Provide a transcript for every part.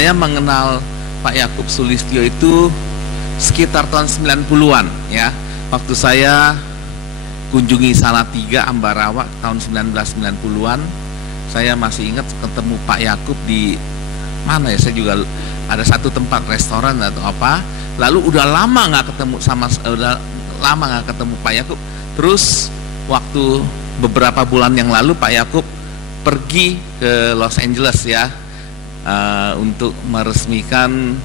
Saya mengenal Pak Yakub Sulistyo itu sekitar tahun 90-an ya. Waktu saya kunjungi Salatiga Ambarawa tahun 1990-an, saya masih ingat ketemu Pak Yakub di mana ya, saya juga ada satu tempat restoran atau apa. Lalu udah lama nggak ketemu Pak Yakub. Terus waktu beberapa bulan yang lalu Pak Yakub pergi ke Los Angeles ya, untuk meresmikan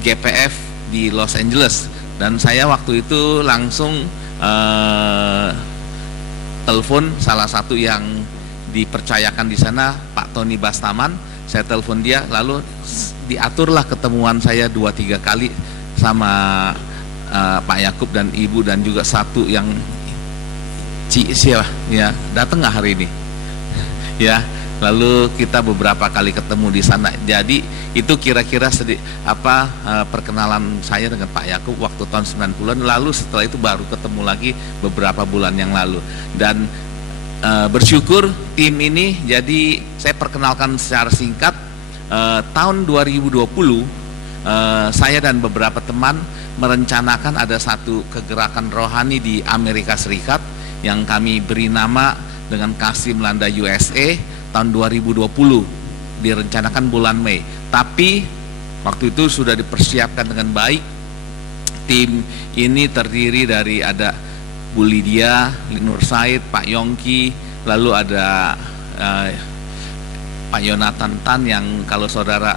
GPF di Los Angeles, dan saya waktu itu langsung telepon salah satu yang dipercayakan di sana, Pak Tony Bastaman. Saya telepon dia, lalu diaturlah ketemuan saya 2-3 kali sama Pak Yakub dan Ibu, dan juga satu yang siapa ya, datang nggak hari ini ya. Lalu kita beberapa kali ketemu di sana. Jadi itu kira-kira perkenalan saya dengan Pak Yakub waktu tahun 90-an. Lalu setelah itu baru ketemu lagi beberapa bulan yang lalu. Dan bersyukur tim ini, jadi saya perkenalkan secara singkat. Tahun 2020 saya dan beberapa teman merencanakan ada satu kegerakan rohani di Amerika Serikat yang kami beri nama dengan Kasih Melanda USA. Tahun 2020 direncanakan bulan Mei, tapi waktu itu sudah dipersiapkan dengan baik. Tim ini terdiri dari ada Bu Lydia, Nur Said, Pak Yongki, lalu ada Pak Yonatan Tan yang kalau saudara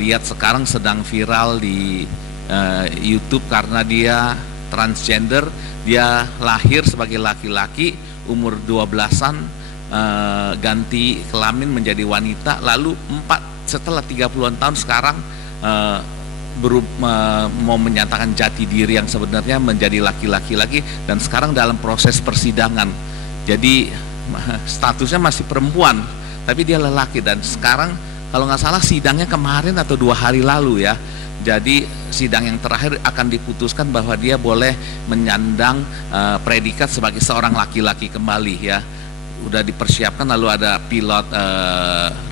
lihat sekarang sedang viral di YouTube karena dia transgender. Dia lahir sebagai laki-laki, umur 12-an, ganti kelamin menjadi wanita, lalu setelah 30-an tahun sekarang mau menyatakan jati diri yang sebenarnya menjadi laki-laki lagi, dan sekarang dalam proses persidangan. Jadi statusnya masih perempuan tapi dia lelaki, dan sekarang kalau nggak salah sidangnya kemarin atau 2 hari lalu ya. Jadi sidang yang terakhir akan diputuskan bahwa dia boleh menyandang predikat sebagai seorang laki-laki kembali ya. Udah dipersiapkan. Lalu ada pilot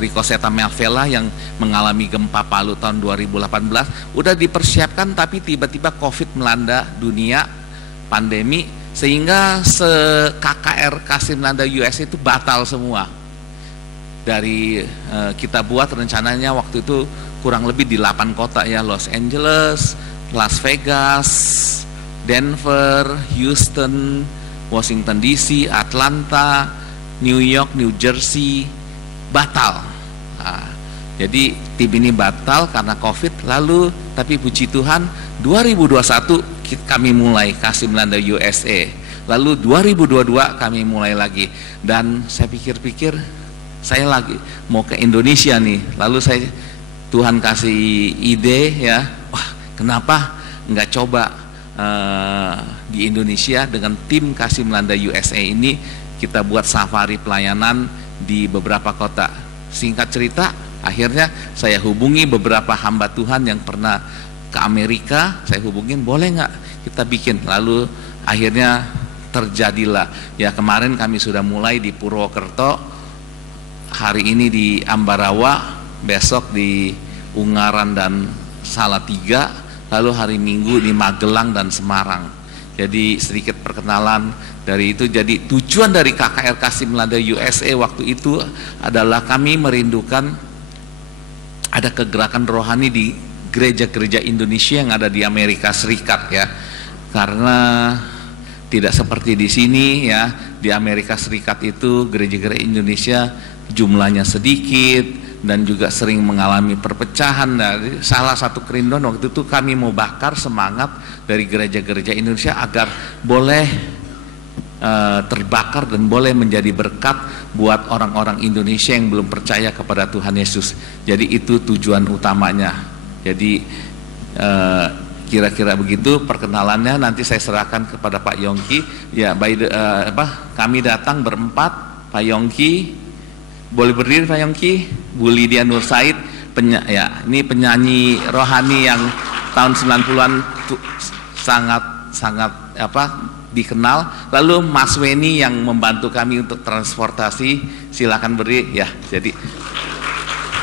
Rico Seta Melvella yang mengalami gempa Palu tahun 2018, udah dipersiapkan, tapi tiba-tiba COVID melanda dunia, pandemi, sehingga KKR Kasih Melanda US itu batal semua. Dari kita buat rencananya waktu itu kurang lebih di 8 kota ya, Los Angeles, Las Vegas, Denver, Houston, Washington DC, Atlanta, New York, New Jersey, batal. Nah, jadi tim ini batal karena COVID. Lalu tapi puji Tuhan 2021 kami mulai Kasih Melanda USA. Lalu 2022 kami mulai lagi. Dan saya pikir-pikir saya lagi mau ke Indonesia nih. Lalu Tuhan kasih ide ya, wah kenapa nggak coba di Indonesia dengan tim Kasih Melanda USA ini kita buat safari pelayanan di beberapa kota. Singkat cerita, akhirnya saya hubungi beberapa hamba Tuhan yang pernah ke Amerika. Saya hubungin, boleh nggak kita bikin? Lalu akhirnya terjadilah ya, kemarin kami sudah mulai di Purwokerto, hari ini di Ambarawa, besok di Ungaran dan Salatiga, lalu hari Minggu di Magelang dan Semarang. Jadi sedikit perkenalan dari itu. Jadi tujuan dari KKR Kasih Melanda USA waktu itu adalah kami merindukan ada kegerakan rohani di gereja-gereja Indonesia yang ada di Amerika Serikat ya. Karena tidak seperti di sini ya, di Amerika Serikat itu gereja-gereja Indonesia jumlahnya sedikit dan juga sering mengalami perpecahan. Nah, salah satu kerinduan waktu itu kami mau bakar semangat dari gereja-gereja Indonesia agar boleh terbakar dan boleh menjadi berkat buat orang-orang Indonesia yang belum percaya kepada Tuhan Yesus. Jadi itu tujuan utamanya. Jadi kira-kira begitu perkenalannya. Nanti saya serahkan kepada Pak Yongki ya. Kami datang berempat, Pak Yongki boleh berdiri, Pak Yongki, Bu Lydia Nur Said, ini penyanyi rohani yang tahun 90-an sangat dikenal. Lalu Mas Weni yang membantu kami untuk transportasi, silakan berdiri ya. Jadi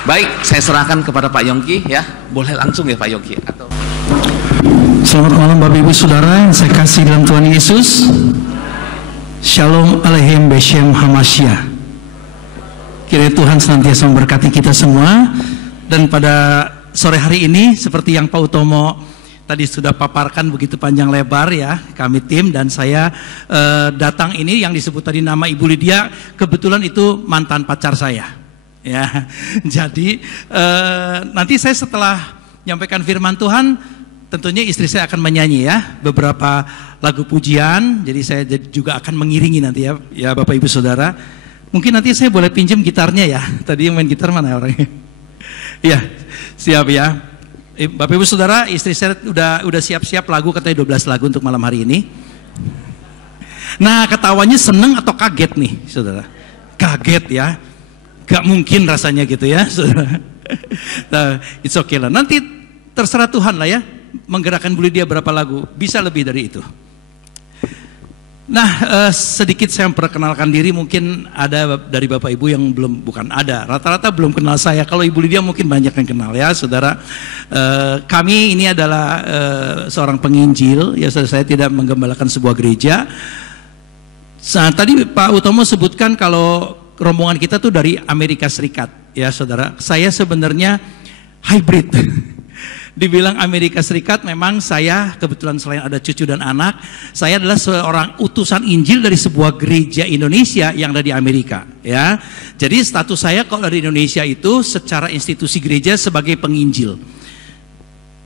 Baik, saya serahkan kepada Pak Yongki ya. Boleh langsung ya Pak Yongki atau... Selamat malam Bapak Ibu Saudara yang saya kasih dalam Tuhan Yesus. Shalom Aleichem Beshem Hamashiach. Kiranya Tuhan senantiasa memberkati kita semua. Dan pada sore hari ini seperti yang Pak Utomo tadi sudah paparkan begitu panjang lebar ya, kami tim dan saya datang ini yang disebut tadi nama Ibu Lydia, kebetulan itu mantan pacar saya ya. Jadi nanti saya setelah menyampaikan firman Tuhan, tentunya istri saya akan menyanyi ya beberapa lagu pujian. Jadi saya juga akan mengiringi nanti ya Bapak Ibu Saudara. Mungkin nanti saya boleh pinjam gitarnya ya. Tadi yang main gitar mana orangnya? Iya, siap ya. Bapak Ibu Saudara, istri saya udah siap-siap lagu, katanya 12 lagu untuk malam hari ini. Nah, ketawanya seneng atau kaget nih, Saudara? Kaget ya. Gak mungkin rasanya gitu ya, Saudara. Nah, it's okay lah. Nanti terserah Tuhan lah ya, menggerakkan Bu Lydia berapa lagu, bisa lebih dari itu. Nah, sedikit saya memperkenalkan diri, mungkin ada dari Bapak Ibu yang bukan ada, rata-rata belum kenal saya. Kalau Ibu Lydia mungkin banyak yang kenal ya, Saudara. Kami ini adalah seorang penginjil, ya saya tidak menggembalakan sebuah gereja. Tadi Pak Utomo sebutkan kalau rombongan kita tuh dari Amerika Serikat, ya Saudara. Saya sebenarnya hybrid. Dibilang Amerika Serikat, memang saya kebetulan selain ada cucu dan anak, saya adalah seorang utusan Injil dari sebuah gereja Indonesia yang ada di Amerika ya. Jadi status saya kalau dari Indonesia itu secara institusi gereja sebagai penginjil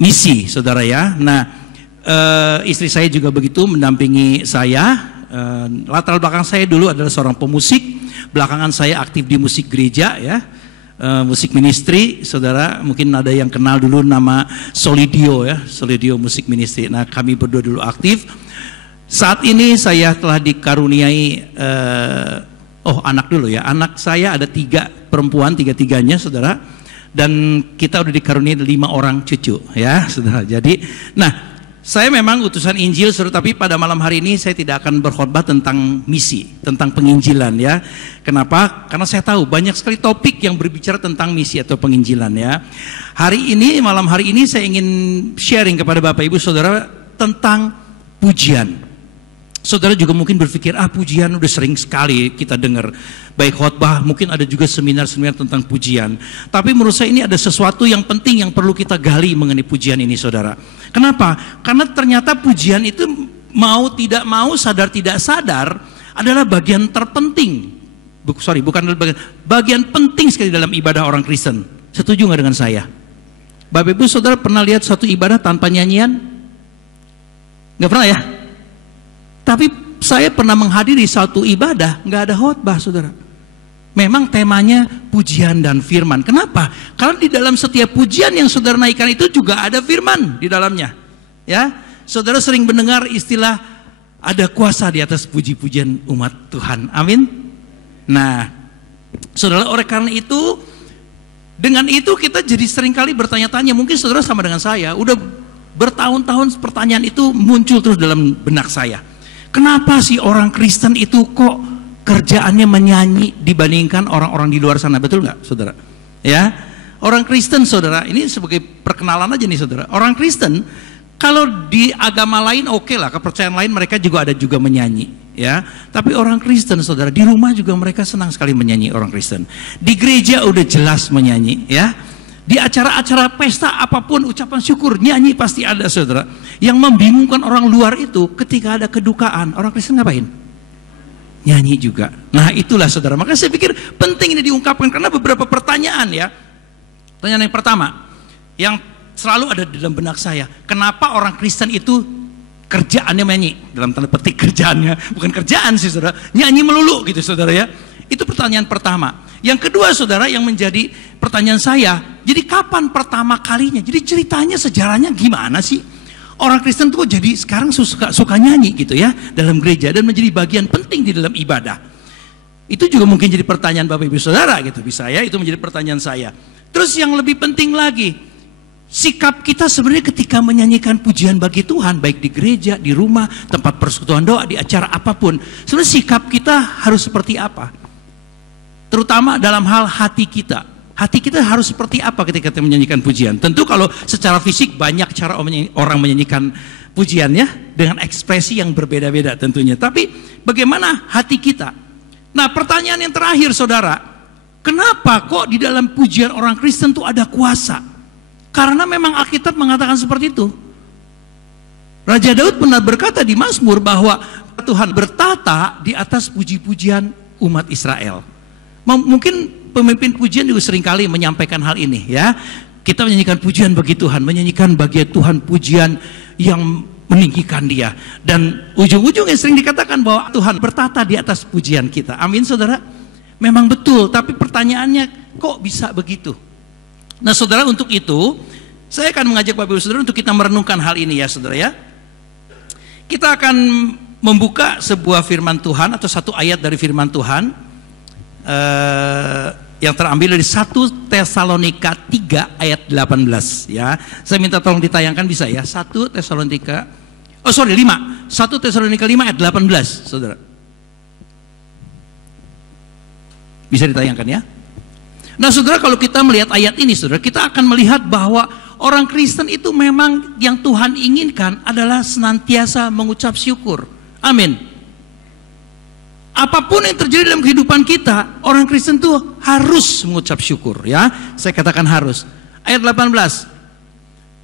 misi, Saudara ya. Nah, istri saya juga begitu mendampingi saya. Latar belakang saya dulu adalah seorang pemusik, belakangan saya aktif di musik gereja ya. Musik ministry, Saudara mungkin ada yang kenal dulu nama Solidio ya, Solidio Musik Ministry. Nah, kami berdua dulu aktif. Saat ini saya telah dikaruniai anak dulu ya. Anak saya ada 3 perempuan, 3-tiganya Saudara. Dan kita udah dikaruniai 5 orang cucu ya, Saudara. Jadi, nah, saya memang utusan Injil, Saudara, tapi pada malam hari ini saya tidak akan berkhotbah tentang misi, tentang penginjilan ya. Kenapa? Karena saya tahu banyak sekali topik yang berbicara tentang misi atau penginjilan ya. Hari ini, malam hari ini saya ingin sharing kepada Bapak Ibu Saudara tentang pujian. Saudara juga mungkin berpikir, pujian udah sering sekali kita dengar. Baik khotbah, mungkin ada juga seminar-seminar tentang pujian. Tapi menurut saya ini ada sesuatu yang penting yang perlu kita gali mengenai pujian ini, Saudara. Kenapa? Karena ternyata pujian itu mau tidak mau, sadar tidak sadar adalah bagian terpenting. Bagian penting sekali dalam ibadah orang Kristen. Setuju nggak dengan saya? Bapak Ibu Saudara pernah lihat suatu ibadah tanpa nyanyian? Nggak pernah ya? Tapi saya pernah menghadiri satu ibadah, nggak ada khotbah, Saudara. Memang temanya pujian dan firman. Kenapa? Karena di dalam setiap pujian yang Saudara naikkan itu juga ada firman di dalamnya. Ya, Saudara sering mendengar istilah ada kuasa di atas puji-pujian umat Tuhan. Amin. Nah, Saudara, oleh karena itu, dengan itu kita jadi seringkali bertanya-tanya. Mungkin Saudara sama dengan saya, udah bertahun-tahun pertanyaan itu muncul terus dalam benak saya. Kenapa sih orang Kristen itu kok kerjaannya menyanyi dibandingkan orang-orang di luar sana? Betul nggak, Saudara? Ya, orang Kristen, Saudara, ini sebagai perkenalan aja nih, Saudara. Orang Kristen, kalau di agama lain oke lah, kepercayaan lain mereka juga ada juga menyanyi, ya. Tapi orang Kristen, Saudara, di rumah juga mereka senang sekali menyanyi orang Kristen. Di gereja udah jelas menyanyi, ya. Di acara-acara pesta apapun ucapan syukur nyanyi pasti ada, Saudara. Yang membingungkan orang luar itu ketika ada kedukaan, orang Kristen ngapain? Nyanyi juga. Nah, itulah, Saudara. Maka saya pikir penting ini diungkapkan karena beberapa pertanyaan ya. Pertanyaan yang pertama yang selalu ada di dalam benak saya, kenapa orang Kristen itu kerjaannya menyanyi? Dalam tanda petik kerjaannya, bukan kerjaan sih, Saudara. Nyanyi melulu gitu, Saudara ya. Itu pertanyaan pertama. Yang kedua, Saudara, yang menjadi pertanyaan saya, jadi kapan pertama kalinya? Jadi ceritanya, sejarahnya gimana sih? Orang Kristen tuh jadi sekarang suka nyanyi gitu ya dalam gereja dan menjadi bagian penting di dalam ibadah. Itu juga mungkin jadi pertanyaan Bapak Ibu Saudara gitu, bisa ya, itu menjadi pertanyaan saya. Terus yang lebih penting lagi, sikap kita sebenarnya ketika menyanyikan pujian bagi Tuhan, baik di gereja, di rumah, tempat persekutuan doa, di acara apapun, sebenarnya sikap kita harus seperti apa? Terutama dalam hal hati kita. Hati kita harus seperti apa ketika kita menyanyikan pujian? Tentu kalau secara fisik banyak cara orang menyanyikan pujiannya dengan ekspresi yang berbeda-beda tentunya. Tapi bagaimana hati kita? Nah, pertanyaan yang terakhir saudara, kenapa kok di dalam pujian orang Kristen itu ada kuasa? Karena memang Alkitab mengatakan seperti itu. Raja Daud pernah berkata di Mazmur bahwa Tuhan bertata di atas puji-pujian umat Israel. Mungkin pemimpin pujian juga seringkali menyampaikan hal ini ya. Kita menyanyikan pujian bagi Tuhan, menyanyikan bagi Tuhan pujian yang meninggikan Dia. Dan ujung-ujungnya sering dikatakan bahwa Tuhan bertata di atas pujian kita. Amin saudara? Memang betul, tapi pertanyaannya kok bisa begitu? Nah saudara, untuk itu saya akan mengajak Bapak Ibu Saudara untuk kita merenungkan hal ini ya saudara ya. Kita akan membuka sebuah firman Tuhan atau satu ayat dari firman Tuhan yang terambil dari 1 Tesalonika 3 ayat 18 ya. Saya minta tolong ditayangkan bisa ya. 1 Tesalonika 5 Tesalonika 5 ayat 18 saudara. Bisa ditayangkan ya. Nah saudara, kalau kita melihat ayat ini saudara, kita akan melihat bahwa orang Kristen itu memang yang Tuhan inginkan adalah senantiasa mengucap syukur. Amin. Apapun yang terjadi dalam kehidupan kita, orang Kristen itu harus mengucap syukur ya. Saya katakan harus. Ayat 18.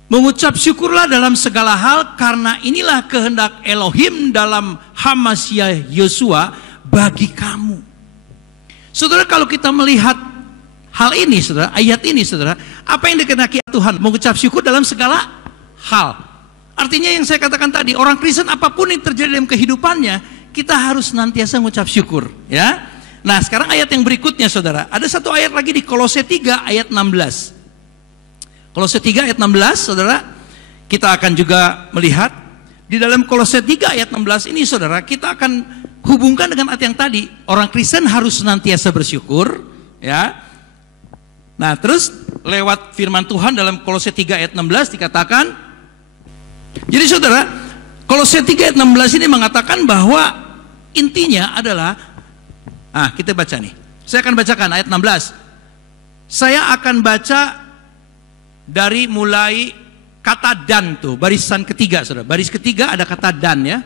Mengucap syukurlah dalam segala hal, karena inilah kehendak Elohim dalam Hamasya Yosua bagi kamu. Saudara, kalau kita melihat hal ini saudara, ayat ini saudara, apa yang dikehendaki Tuhan? Mengucap syukur dalam segala hal. Artinya yang saya katakan tadi, orang Kristen apapun yang terjadi dalam kehidupannya, kita harus senantiasa mengucap syukur ya. Nah sekarang ayat yang berikutnya saudara, ada satu ayat lagi di Kolose 3 ayat 16. Kolose 3 ayat 16 saudara, kita akan juga melihat di dalam Kolose 3 ayat 16 ini saudara, kita akan hubungkan dengan ayat yang tadi. Orang Kristen harus senantiasa bersyukur ya. Nah terus lewat firman Tuhan dalam Kolose 3 ayat 16 dikatakan, jadi saudara, Kolose 3 ayat 16 ini mengatakan bahwa intinya adalah, kita baca nih. Saya akan bacakan ayat 16. Saya akan baca dari mulai kata dan tuh, barisan ketiga saudara. Baris ketiga ada kata dan ya.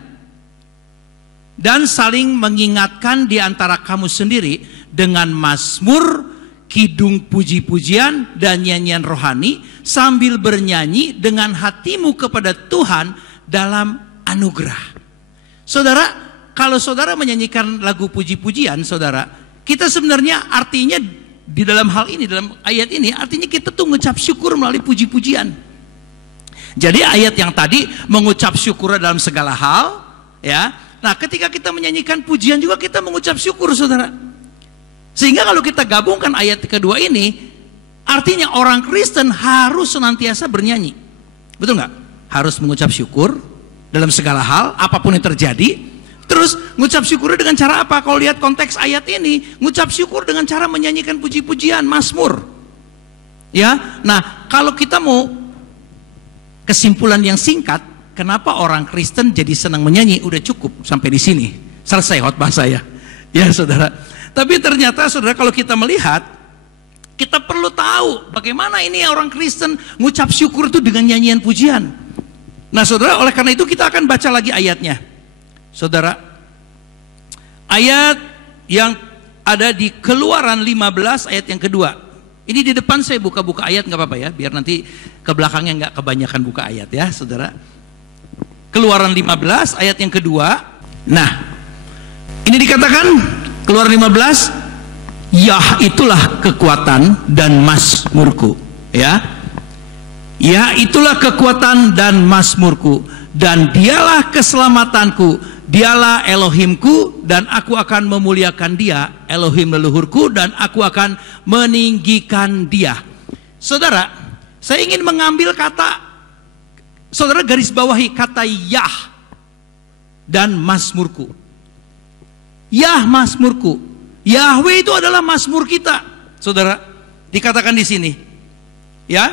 Dan saling mengingatkan di antara kamu sendiri dengan mazmur, kidung puji-pujian dan nyanyian rohani, sambil bernyanyi dengan hatimu kepada Tuhan dalam anugerah. Saudara, kalau saudara menyanyikan lagu puji-pujian saudara, kita sebenarnya artinya di dalam hal ini, dalam ayat ini, artinya kita tuh mengucap syukur melalui puji-pujian. Jadi ayat yang tadi mengucap syukur dalam segala hal ya. Nah ketika kita menyanyikan pujian juga kita mengucap syukur saudara. Sehingga kalau kita gabungkan ayat kedua ini, artinya orang Kristen harus senantiasa bernyanyi. Betul nggak? Harus mengucap syukur dalam segala hal, apapun yang terjadi. Terus mengucap syukur dengan cara apa? Kalau lihat konteks ayat ini, mengucap syukur dengan cara menyanyikan puji-pujian, mazmur. Ya, nah kalau kita mau kesimpulan yang singkat, kenapa orang Kristen jadi senang menyanyi? Udah cukup sampai di sini, selesai khotbah saya. Ya saudara. Tapi ternyata saudara, kalau kita melihat, kita perlu tahu bagaimana ini orang Kristen mengucap syukur itu dengan nyanyian pujian. Nah saudara, oleh karena itu kita akan baca lagi ayatnya. Saudara, ayat yang ada di Keluaran 15 ayat yang kedua. Ini di depan saya buka-buka ayat, nggak apa-apa ya, biar nanti ke belakangnya nggak kebanyakan buka ayat ya saudara. Keluaran 15 ayat yang kedua. Nah, ini dikatakan Keluaran 15, Yah itulah kekuatan dan mazmurku ya. Ya itulah kekuatan dan mazmurku, dan dialah keselamatanku, dialah Elohimku, dan aku akan memuliakan dia, Elohim leluhurku, dan aku akan meninggikan dia. Saudara, saya ingin mengambil kata, saudara garis bawahi kata Yah dan mazmurku. Yah mazmurku, Yahweh itu adalah mazmur kita, saudara. Dikatakan di sini, ya.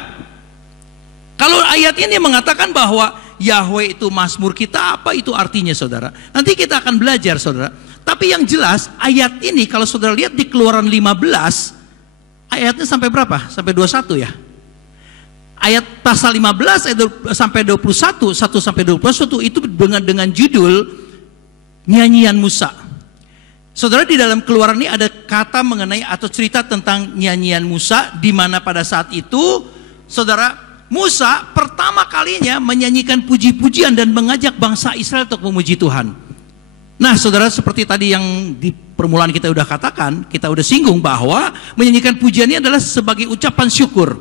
Kalau ayat ini mengatakan bahwa Yahweh itu mazmur kita, apa itu artinya saudara? Nanti kita akan belajar saudara. Tapi yang jelas ayat ini kalau saudara lihat di Keluaran 15 ayatnya sampai berapa? Sampai 21 ya. Ayat pasal 15 sampai 21, 1 sampai 21 itu dengan judul nyanyian Musa. Saudara, di dalam Keluaran ini ada kata mengenai atau cerita tentang nyanyian Musa, di mana pada saat itu saudara, Musa pertama kalinya menyanyikan puji-pujian dan mengajak bangsa Israel untuk memuji Tuhan. Nah saudara, seperti tadi yang di permulaan kita udah katakan, kita udah singgung bahwa menyanyikan pujian ini adalah sebagai ucapan syukur.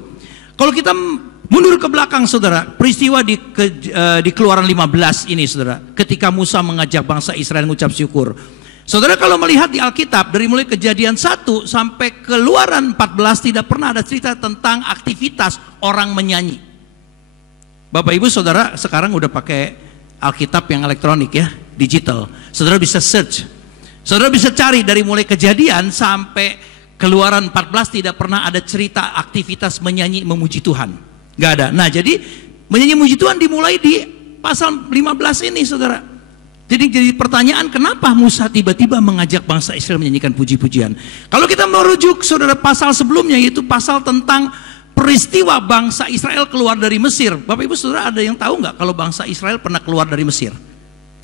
Kalau kita mundur ke belakang saudara, peristiwa di Keluaran 15 ini saudara, ketika Musa mengajak bangsa Israel mengucap syukur. Saudara, kalau melihat di Alkitab dari mulai Kejadian 1 sampai Keluaran 14 tidak pernah ada cerita tentang aktivitas orang menyanyi. Bapak Ibu Saudara sekarang udah pakai Alkitab yang elektronik ya, digital. Saudara bisa search. Saudara bisa cari dari mulai Kejadian sampai Keluaran 14 tidak pernah ada cerita aktivitas menyanyi memuji Tuhan. Gak ada. Nah jadi menyanyi memuji Tuhan dimulai di pasal 15 ini saudara. Jadi pertanyaan, kenapa Musa tiba-tiba mengajak bangsa Israel menyanyikan puji-pujian? Kalau kita merujuk saudara pasal sebelumnya, yaitu pasal tentang peristiwa bangsa Israel keluar dari Mesir. Bapak Ibu Saudara, ada yang tahu nggak kalau bangsa Israel pernah keluar dari Mesir?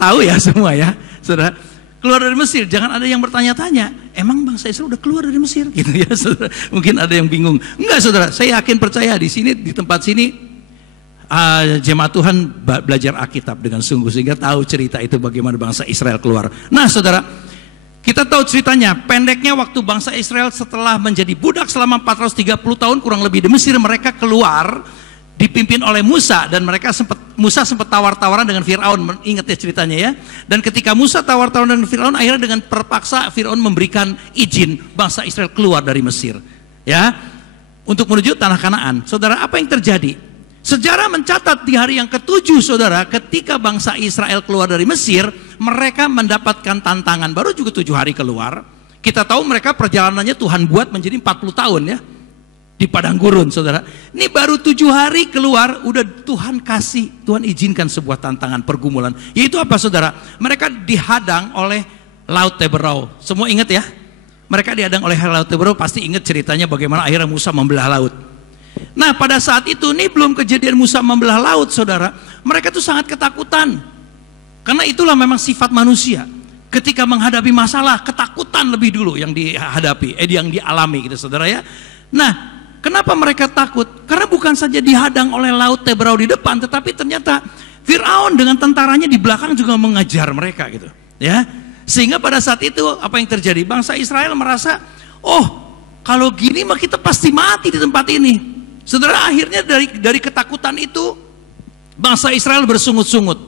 Tahu ya semua ya saudara, keluar dari Mesir. Jangan ada yang bertanya-tanya, emang bangsa Israel udah keluar dari Mesir gitu ya saudara. Mungkin ada yang bingung. Enggak saudara, saya yakin percaya di sini, di tempat sini jemaat Tuhan belajar Alkitab dengan sungguh sehingga tahu cerita itu bagaimana bangsa Israel keluar. Nah saudara, kita tahu ceritanya. Pendeknya, waktu bangsa Israel setelah menjadi budak selama 430 tahun kurang lebih di Mesir, mereka keluar dipimpin oleh Musa, dan Musa sempat tawar-tawaran dengan Firaun. Ingat ya ceritanya ya. Dan ketika Musa tawar-tawaran dengan Firaun, akhirnya dengan terpaksa Firaun memberikan izin bangsa Israel keluar dari Mesir ya, untuk menuju tanah Kanaan. Saudara, apa yang terjadi? Sejarah mencatat di hari yang ke-7 saudara, ketika bangsa Israel keluar dari Mesir, mereka mendapatkan tantangan. Baru juga 7 hari keluar. Kita tahu mereka perjalanannya Tuhan buat menjadi 40 tahun ya, di padang gurun saudara. Ini baru 7 hari keluar, udah Tuhan izinkan sebuah tantangan, pergumulan. Yaitu apa saudara? Mereka dihadang oleh Laut Teberau. Semua ingat ya? Mereka dihadang oleh Laut Teberau, pasti ingat ceritanya bagaimana akhirnya Musa membelah laut. Nah pada saat itu, ini belum kejadian Musa membelah laut saudara, mereka tuh sangat ketakutan. Karena itulah memang sifat manusia. Ketika menghadapi masalah, ketakutan lebih dulu yang dihadapi, yang dialami gitu saudara ya. Nah kenapa mereka takut? Karena bukan saja dihadang oleh Laut Teberau di depan, tetapi ternyata Firaun dengan tentaranya di belakang juga mengejar mereka gitu ya. Sehingga pada saat itu apa yang terjadi? Bangsa Israel merasa, oh kalau gini mah kita pasti mati di tempat ini. Saudara, akhirnya dari ketakutan itu bangsa Israel bersungut-sungut.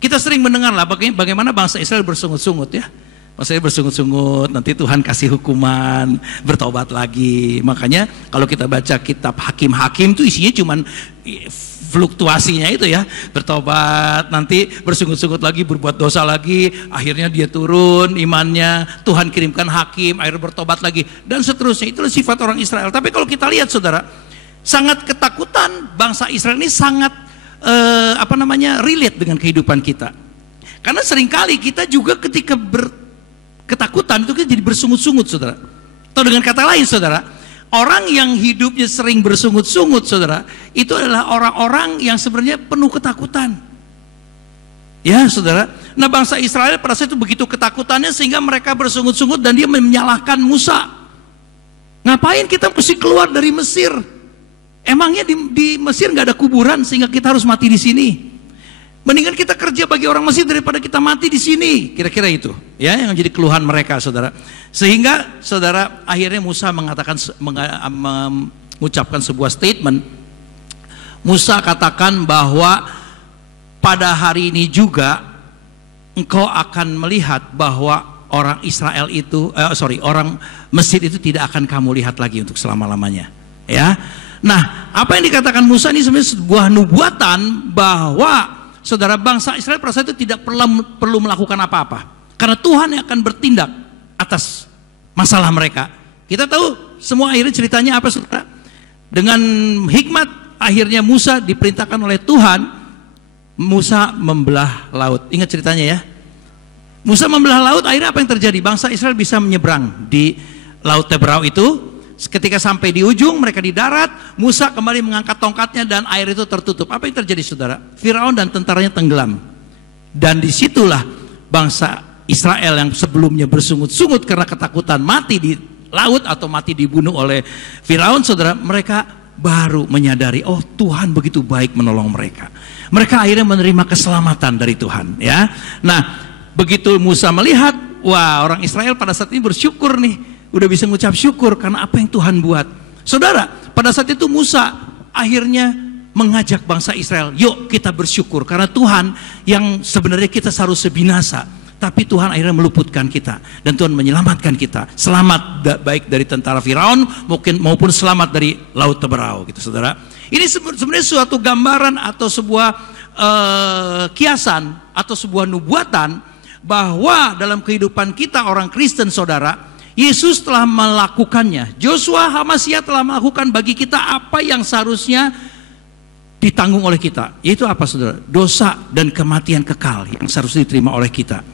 Kita sering mendengar lah bagaimana bangsa Israel bersungut-sungut ya. Bangsa Israel bersungut-sungut, nanti Tuhan kasih hukuman, bertobat lagi. Makanya kalau kita baca kitab Hakim-Hakim itu isinya cuman fluktuasinya itu ya, bertobat, nanti bersungut-sungut lagi, berbuat dosa lagi, akhirnya dia turun imannya, Tuhan kirimkan hakim, akhirnya bertobat lagi, dan seterusnya. Itulah sifat orang Israel. Tapi kalau kita lihat saudara, sangat ketakutan bangsa Israel ini sangat relate dengan kehidupan kita. Karena seringkali kita juga ketika ketakutan itu kita jadi bersungut-sungut saudara. Atau dengan kata lain saudara, orang yang hidupnya sering bersungut-sungut saudara, itu adalah orang-orang yang sebenarnya penuh ketakutan. Ya saudara, nah bangsa Israel pada saat itu begitu ketakutannya sehingga mereka bersungut-sungut dan dia menyalahkan Musa. Ngapain kita mesti keluar dari Mesir? Emangnya di Mesir nggak ada kuburan sehingga kita harus mati di sini? Mendingan kita kerja bagi orang Mesir daripada kita mati di sini. Kira-kira itu ya yang jadi keluhan mereka saudara. Sehingga saudara akhirnya Musa mengucapkan sebuah statement. Musa katakan bahwa pada hari ini juga engkau akan melihat bahwa orang Israel itu orang Mesir itu tidak akan kamu lihat lagi untuk selama-lamanya ya. Nah, apa yang dikatakan Musa ini sebenarnya sebuah nubuatan bahwa saudara, bangsa Israel pada saat itu tidak perlu melakukan apa-apa, karena Tuhan yang akan bertindak atas masalah mereka. Kita tahu semua akhirnya ceritanya apa saudara? Dengan hikmat akhirnya Musa diperintahkan oleh Tuhan, Musa membelah laut. Ingat ceritanya ya? Musa membelah laut, akhirnya apa yang terjadi? Bangsa Israel bisa menyeberang di Laut Teberau itu. Ketika sampai di ujung, mereka di darat, Musa kembali mengangkat tongkatnya dan air itu tertutup. Apa yang terjadi saudara? Firaun dan tentaranya tenggelam. Dan disitulah bangsa Israel yang sebelumnya bersungut-sungut karena ketakutan mati di laut atau mati dibunuh oleh Firaun, saudara, mereka baru menyadari, oh Tuhan begitu baik menolong mereka. Mereka akhirnya menerima keselamatan dari Tuhan, ya. Nah, begitu Musa melihat, wah, orang Israel pada saat ini bersyukur nih, udah bisa mengucap syukur karena apa yang Tuhan buat. Saudara, pada saat itu Musa akhirnya mengajak bangsa Israel, yuk kita bersyukur karena Tuhan yang sebenarnya kita seharusnya binasa, tapi Tuhan akhirnya meluputkan kita dan Tuhan menyelamatkan kita. Selamat baik dari tentara Firaun maupun selamat dari laut Teberau, gitu saudara. Ini sebenarnya suatu gambaran atau sebuah kiasan atau sebuah nubuatan bahwa dalam kehidupan kita orang Kristen, saudara, Yesus telah melakukannya. Joshua Hamasya telah melakukan bagi kita apa yang seharusnya ditanggung oleh kita. Yaitu apa saudara? Dosa dan kematian kekal yang seharusnya diterima oleh kita.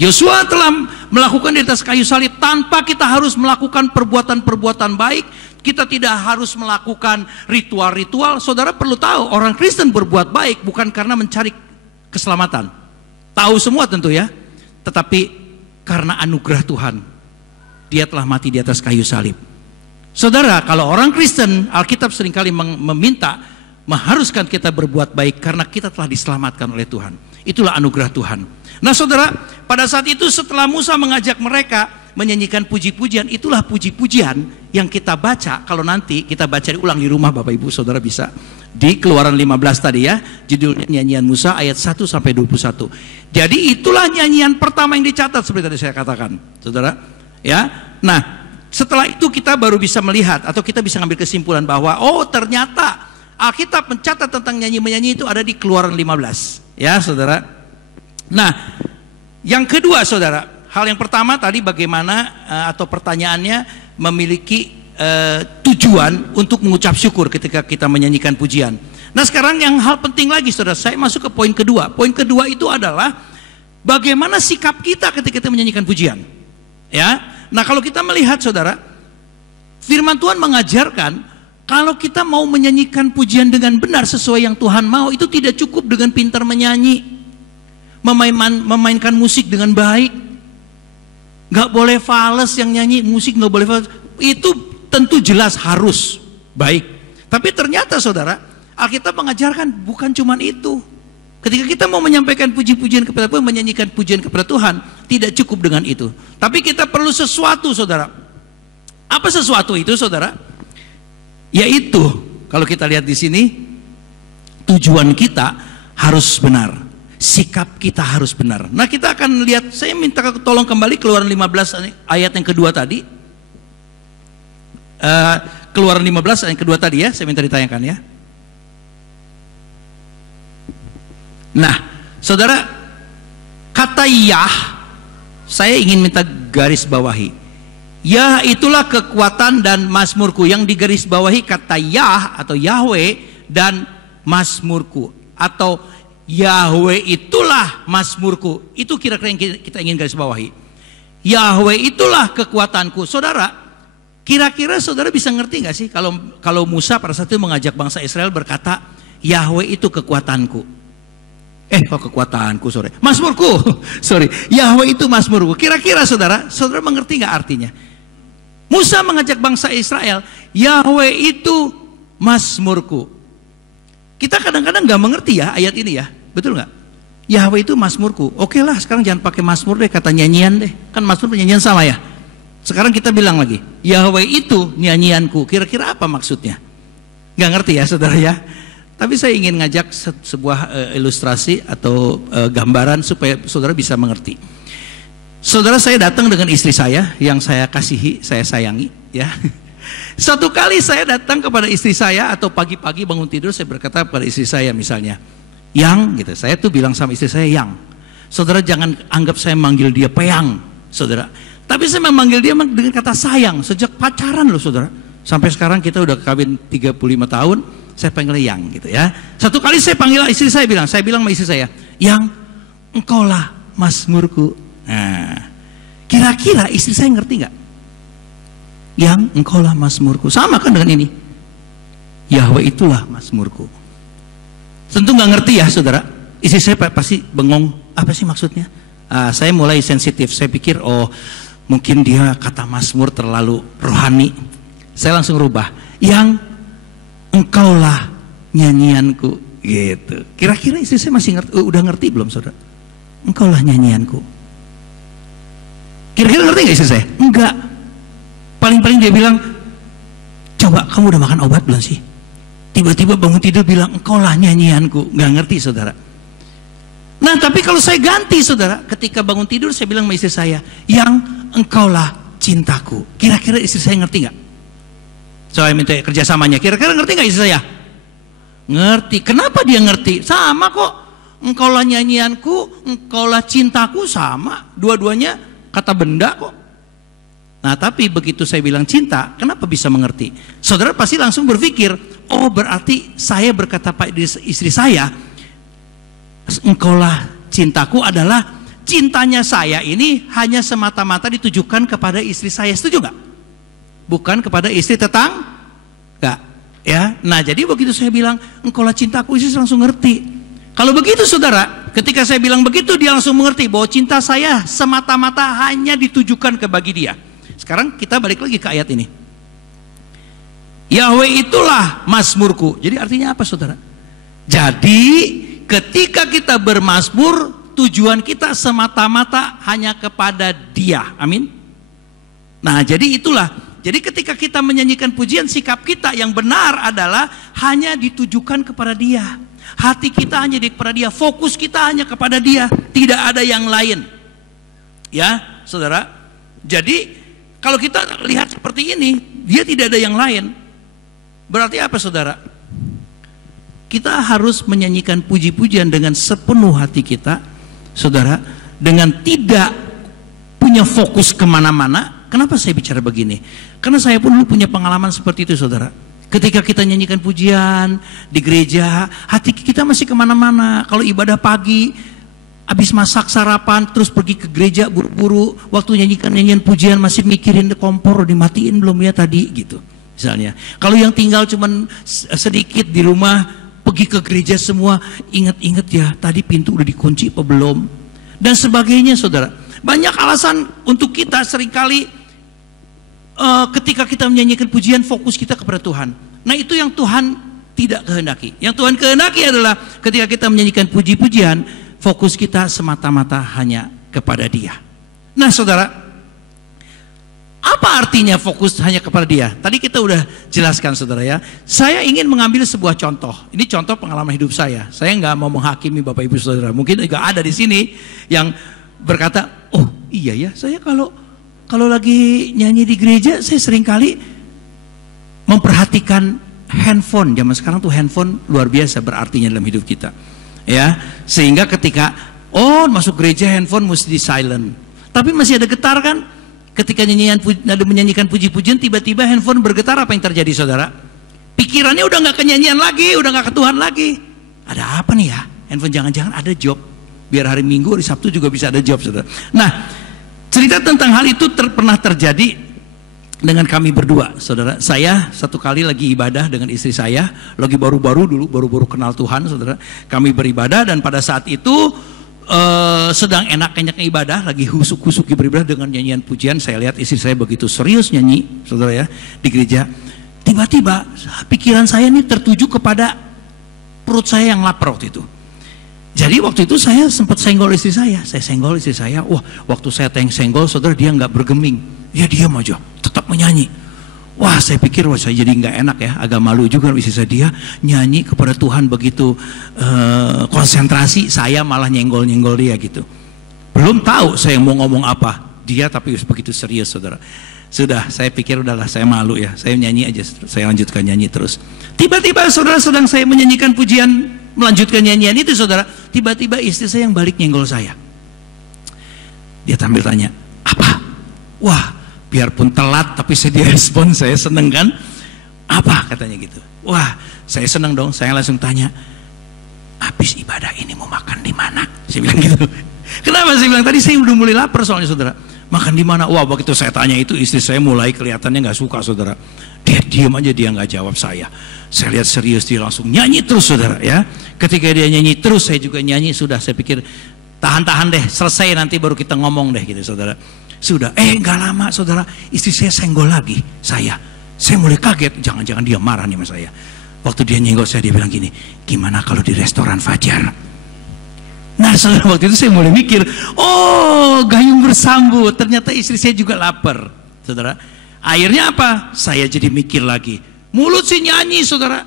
Yosua telah melakukan di atas kayu salib tanpa kita harus melakukan perbuatan-perbuatan baik. Kita tidak harus melakukan ritual-ritual. Saudara perlu tahu, orang Kristen berbuat baik bukan karena mencari keselamatan. Tahu semua tentu ya. Tetapi karena anugerah Tuhan, Dia telah mati di atas kayu salib. Saudara, kalau orang Kristen, Alkitab seringkali meminta, mengharuskan kita berbuat baik karena kita telah diselamatkan oleh Tuhan. Itulah anugerah Tuhan. Nah saudara, pada saat itu setelah Musa mengajak mereka menyanyikan puji-pujian, itulah puji-pujian yang kita baca. Kalau nanti kita baca diulang di rumah, Bapak Ibu Saudara bisa di Keluaran 15 tadi ya, judulnya nyanyian Musa ayat 1 sampai 21. Jadi itulah nyanyian pertama yang dicatat seperti tadi saya katakan, saudara. Ya, nah setelah itu kita baru bisa melihat atau kita bisa ngambil kesimpulan bahwa oh ternyata Alkitab mencatat tentang nyanyi-menyanyi itu ada di Keluaran 15, ya saudara. Nah, yang kedua saudara, hal yang pertama tadi bagaimana atau pertanyaannya memiliki tujuan untuk mengucap syukur ketika kita menyanyikan pujian. Nah sekarang yang hal penting lagi saudara, saya masuk ke poin kedua. Poin kedua itu adalah bagaimana sikap kita ketika kita menyanyikan pujian. Ya, nah kalau kita melihat saudara, firman Tuhan mengajarkan kalau kita mau menyanyikan pujian dengan benar sesuai yang Tuhan mau, itu tidak cukup dengan pintar menyanyi. Memainkan musik dengan baik, nggak boleh fales yang nyanyi musik, nggak boleh fales. Itu tentu jelas harus baik. Tapi ternyata saudara, Alkitab mengajarkan bukan cuma itu. Ketika kita mau menyampaikan puji-pujian kepada Tuhan, menyanyikan pujian kepada Tuhan, tidak cukup dengan itu. Tapi kita perlu sesuatu saudara. Apa sesuatu itu saudara? Yaitu kalau kita lihat di sini, tujuan kita harus benar. Sikap kita harus benar. Nah kita akan lihat, saya minta tolong kembali Keluaran 15 ayat yang kedua tadi. Keluaran 15 ayat yang kedua tadi ya, saya minta ditayangkan ya. Nah saudara, kata Yah, saya ingin minta garis bawahi. Yah itulah kekuatan dan mazmurku. Yang digaris bawahi kata Yah atau Yahweh dan mazmurku, atau Yahweh itulah mazmurku. Itu kira-kira yang kita ingin garis bawahi. Yahweh itulah kekuatanku. Saudara, kira-kira saudara bisa ngerti nggak sih kalau Musa pada saat itu mengajak bangsa Israel berkata, Yahweh itu kekuatanku. Kok kekuatanku, sorry, mazmurku. Sorry, Yahweh itu mazmurku. Kira-kira saudara mengerti nggak artinya? Musa mengajak bangsa Israel, Yahweh itu mazmurku. Kita kadang-kadang nggak mengerti ya ayat ini ya, betul nggak? Yahweh itu mazmurku. Oke lah, sekarang jangan pakai mazmur deh, kata nyanyian deh. Kan mazmur nyanyian sama ya. Sekarang kita bilang lagi, Yahweh itu nyanyianku. Kira-kira apa maksudnya? Nggak ngerti ya saudara ya. Tapi saya ingin ngajak sebuah ilustrasi atau gambaran supaya saudara bisa mengerti. Saudara, saya datang dengan istri saya yang saya kasihi, saya sayangi ya. Satu kali saya datang kepada istri saya atau pagi-pagi bangun tidur, saya berkata kepada istri saya misalnya, Yang gitu, saya tuh bilang sama istri saya Yang. Saudara jangan anggap saya manggil dia Peyang, saudara. Tapi saya memanggil dia dengan kata sayang sejak pacaran loh saudara. Sampai sekarang kita udah kawin 35 tahun, saya panggil Yang gitu ya. Satu kali saya panggil istri saya bilang sama istri saya, Yang, engkaulah mazmurku. Nah, kira-kira istri saya ngerti nggak? yang engkaulah mazmurku. Sama kan dengan ini, Yahweh itulah mazmurku. Tentu nggak ngerti ya saudara. Istri saya pasti bengong, apa sih maksudnya? Saya mulai sensitif. Saya pikir oh mungkin dia kata mazmur terlalu rohani. Saya langsung rubah, yang engkaulah nyanyianku, gitu. Kira-kira istri saya masih ngerti, udah ngerti belum saudara? Engkaulah nyanyianku. Kira-kira ngerti nggak istri saya? Enggak. Paling-paling dia bilang, coba kamu udah makan obat belum sih? Tiba-tiba bangun tidur bilang, engkaulah nyanyianku. Nggak ngerti saudara. Nah tapi kalau saya ganti saudara, ketika bangun tidur saya bilang sama istri saya, yang engkaulah cintaku. Kira-kira istri saya ngerti nggak? Saya minta kerjasamanya. Kira-kira ngerti nggak istri saya? Ngerti. Kenapa dia ngerti? Sama kok. Engkaulah nyanyianku, engkaulah cintaku, sama. Dua-duanya kata benda kok. Nah tapi begitu saya bilang cinta, kenapa bisa mengerti? Saudara pasti langsung berpikir, oh berarti saya berkata pada istri saya, engkaulah cintaku adalah cintanya saya ini hanya semata-mata ditujukan kepada istri saya. Setuju nggak? Bukan kepada istri tetangga, ya. Nah jadi begitu saya bilang engkaulah cintaku, istri langsung ngerti. Kalau begitu saudara, ketika saya bilang begitu dia langsung mengerti bahwa cinta saya semata-mata hanya ditujukan ke bagi dia. Sekarang kita balik lagi ke ayat ini. Yahweh itulah mazmurku. Jadi artinya apa saudara? Jadi ketika kita bermazmur, tujuan kita semata-mata hanya kepada Dia. Amin. Nah jadi itulah. Jadi ketika kita menyanyikan pujian, sikap kita yang benar adalah hanya ditujukan kepada Dia. Hati kita hanya kepada Dia, fokus kita hanya kepada Dia, tidak ada yang lain. Ya, saudara. Jadi kalau kita lihat seperti ini, Dia tidak ada yang lain. Berarti apa, saudara? Kita harus menyanyikan puji-pujian dengan sepenuh hati kita, saudara, dengan tidak punya fokus kemana-mana. Kenapa saya bicara begini? Karena saya pun dulu punya pengalaman seperti itu saudara. Ketika kita nyanyikan pujian di gereja, hati kita masih kemana-mana. Kalau ibadah pagi, habis masak sarapan, terus pergi ke gereja buru-buru, waktu nyanyikan nyanyian pujian masih mikirin kompor dimatiin belum ya tadi gitu. Misalnya, kalau yang tinggal cuman sedikit di rumah, pergi ke gereja semua, ingat-ingat ya tadi pintu udah dikunci apa belum, dan sebagainya saudara. Banyak alasan untuk kita seringkali ketika kita menyanyikan pujian fokus kita kepada Tuhan. Nah itu yang Tuhan tidak kehendaki. Yang Tuhan kehendaki adalah ketika kita menyanyikan puji-pujian, fokus kita semata-mata hanya kepada Dia. Nah saudara, apa artinya fokus hanya kepada Dia? Tadi kita udah jelaskan saudara ya. Saya ingin mengambil sebuah contoh. Ini contoh pengalaman hidup saya. Saya nggak mau menghakimi Bapak Ibu Saudara. Mungkin juga ada di sini yang berkata, oh iya ya, saya kalau lagi nyanyi di gereja, saya seringkali memperhatikan handphone. Zaman sekarang tuh handphone luar biasa berartinya dalam hidup kita, ya. Sehingga ketika masuk gereja handphone mesti di silent. Tapi masih ada getar kan? Ketika menyanyikan puji-pujian, tiba-tiba handphone bergetar, apa yang terjadi saudara? Pikirannya udah nggak ke nyanyian lagi, udah nggak ke Tuhan lagi. Ada apa nih ya? Handphone jangan-jangan ada job. Biar hari Minggu, hari Sabtu juga bisa ada job saudara. Nah, cerita tentang hal itu pernah terjadi dengan kami berdua saudara. Saya satu kali lagi ibadah dengan istri saya, lagi baru-baru kenal Tuhan saudara. Kami beribadah dan pada saat itu sedang enak-enaknya ibadah, lagi husuk-husuk beribadah dengan nyanyian pujian. Saya lihat istri saya begitu serius nyanyi saudara ya di gereja. Tiba-tiba pikiran saya ini tertuju kepada perut saya yang lapar waktu itu. Jadi waktu itu saya sempat senggol istri saya. Saya senggol istri saya. Wah, waktu saya senggol saudara, dia nggak bergeming, dia diam aja, tetap menyanyi. Wah, saya pikir saya jadi nggak enak ya, agak malu juga istri saya. Dia nyanyi kepada Tuhan begitu konsentrasi, saya malah nyenggol-nyenggol dia gitu. Belum tahu saya mau ngomong apa, dia tapi begitu serius saudara. Sudah, saya pikir udahlah, saya malu ya, saya nyanyi aja, saya lanjutkan nyanyi terus. Tiba-tiba saudara, sedang saya menyanyikan pujian, melanjutkan nyanyian itu saudara, tiba-tiba istri saya yang balik nyenggol saya. Dia tampil tanya, apa? Wah, biarpun telat tapi saya direspon, saya seneng kan? Apa katanya gitu? Wah, saya seneng dong. Saya langsung tanya, habis ibadah ini mau makan di mana? Saya bilang gitu. Kenapa saya bilang tadi? Saya udah mulai lapar soalnya saudara. Makan di mana? Wah, begitu saya tanya itu, istri saya mulai kelihatannya nggak suka, saudara. Dia diam aja, dia nggak jawab saya. Saya lihat serius, dia langsung nyanyi terus, saudara, ya. Ketika dia nyanyi terus, saya juga nyanyi. Sudah, saya pikir tahan-tahan deh, selesai nanti baru kita ngomong deh, gitu, saudara. Sudah, nggak lama, saudara, istri saya senggol lagi saya mulai kaget. Jangan-jangan dia marah nih sama saya. Waktu dia nyenggol saya, dia bilang gini, gimana kalau di restoran Fajar? Nah, saudara, waktu itu saya mulai mikir, oh, gayung bersambut, ternyata istri saya juga lapar, saudara. Akhirnya apa? Saya jadi mikir lagi. Mulut sih nyanyi, saudara.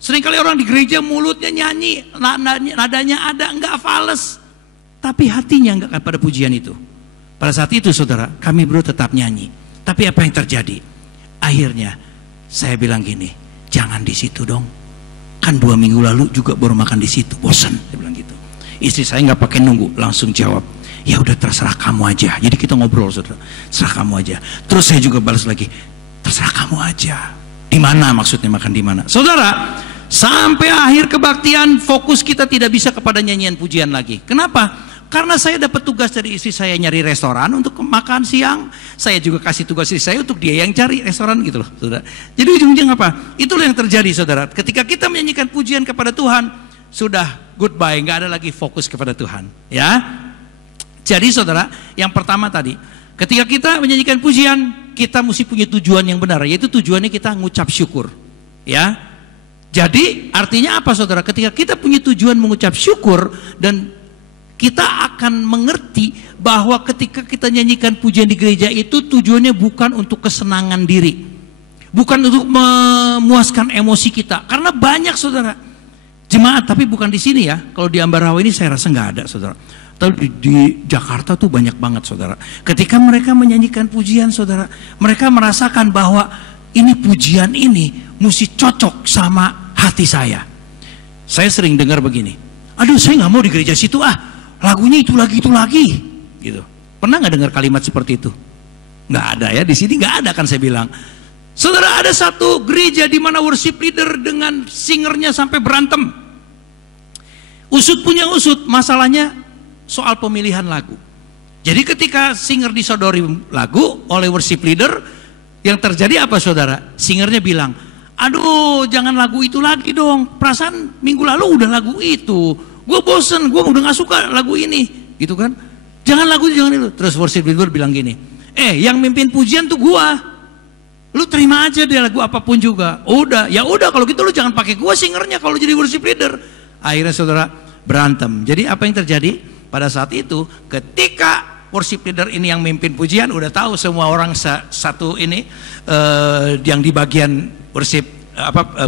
Seringkali orang di gereja mulutnya nyanyi, nadanya ada, enggak fales, tapi hatinya enggak pada pujian itu. Pada saat itu, saudara, kami berdua tetap nyanyi. Tapi apa yang terjadi? Akhirnya saya bilang gini, jangan di situ dong. Kan 2 minggu lalu juga baru makan di situ, bosan. Saya bilang gitu. Istri saya nggak pakai nunggu, langsung jawab, ya udah terserah kamu aja. Jadi kita ngobrol, saudara, terserah kamu aja. Terus saya juga balas lagi, terserah kamu aja. Di mana maksudnya makan di mana? Saudara, sampai akhir kebaktian fokus kita tidak bisa kepada nyanyian pujian lagi. Kenapa? Karena saya dapat tugas dari istri saya nyari restoran untuk makan siang. Saya juga kasih tugas istri saya untuk dia yang cari restoran gitu loh, saudara. Jadi ujung-ujungnya apa? Itulah yang terjadi, saudara. Ketika kita menyanyikan pujian kepada Tuhan, sudah goodbye, nggak ada lagi fokus kepada Tuhan, ya. Jadi, saudara, yang pertama tadi, ketika kita menyanyikan pujian, kita mesti punya tujuan yang benar, yaitu tujuannya kita ngucap syukur, ya. Jadi artinya apa, saudara? Ketika kita punya tujuan mengucap syukur, dan kita akan mengerti bahwa ketika kita nyanyikan pujian di gereja itu tujuannya bukan untuk kesenangan diri, bukan untuk memuaskan emosi kita, karena banyak, saudara, jemaat, tapi bukan di sini ya. Kalau di Ambarawa ini saya rasa nggak ada, saudara. Tapi di Jakarta tuh banyak banget, saudara. Ketika mereka menyanyikan pujian, saudara, mereka merasakan bahwa ini pujian ini mesti cocok sama hati saya. Saya sering dengar begini, aduh, saya nggak mau di gereja situ, lagunya itu lagi, gitu. Pernah nggak dengar kalimat seperti itu? Nggak ada ya, di sini nggak ada kan saya bilang. Saudara, ada satu gereja di mana worship leader dengan singernya sampai berantem. Usut punya usut, masalahnya soal pemilihan lagu. Jadi ketika singer disodori lagu oleh worship leader, yang terjadi apa, saudara? Singernya bilang, aduh, jangan lagu itu lagi dong. Perasaan minggu lalu udah lagu itu. Gue bosen, gue udah gak suka lagu ini, gitu kan? Jangan lagu itu, jangan itu. Terus worship leader bilang gini, yang mimpin pujian tuh gua. Lu terima aja dia lagu apapun juga. Udah, ya udah, kalau gitu lu jangan pakai gua singernya kalau jadi worship leader. Akhirnya, saudara, berantem. Jadi apa yang terjadi pada saat itu? Ketika worship leader ini yang mimpin pujian, udah tahu semua orang satu ini yang di bagian worship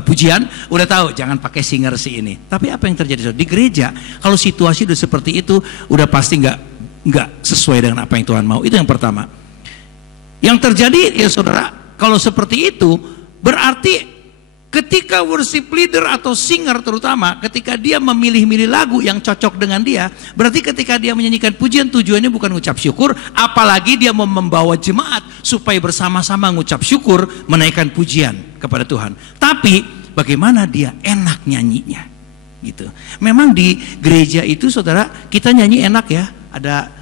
pujian udah tahu jangan pakai singer si ini. Tapi apa yang terjadi, saudara? Di gereja kalau situasi udah seperti itu, udah pasti nggak sesuai dengan apa yang Tuhan mau. Itu yang pertama. Yang terjadi ya, saudara, kalau seperti itu berarti ketika worship leader atau singer terutama, ketika dia memilih-milih lagu yang cocok dengan dia, berarti ketika dia menyanyikan pujian tujuannya bukan ngucap syukur, apalagi dia mau membawa jemaat supaya bersama-sama ngucap syukur, menaikkan pujian kepada Tuhan. Tapi bagaimana dia enak nyanyinya, gitu. Memang di gereja itu, saudara, kita nyanyi enak ya, ada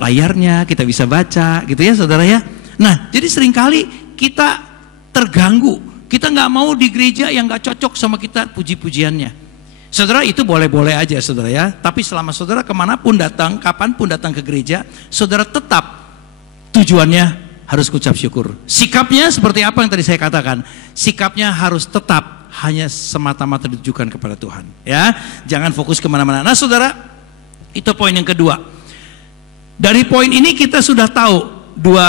layarnya, kita bisa baca, gitu ya, saudara ya. Nah, jadi seringkali kita terganggu. Kita nggak mau di gereja yang nggak cocok sama kita puji-pujiannya. Saudara, itu boleh-boleh aja, saudara ya. Tapi selama saudara kemanapun datang, kapanpun datang ke gereja, saudara tetap tujuannya harus ucap syukur. Sikapnya seperti apa yang tadi saya katakan? Sikapnya harus tetap hanya semata-mata ditujukan kepada Tuhan. Ya, jangan fokus kemana-mana. Nah, saudara, itu poin yang kedua. Dari poin ini kita sudah tahu dua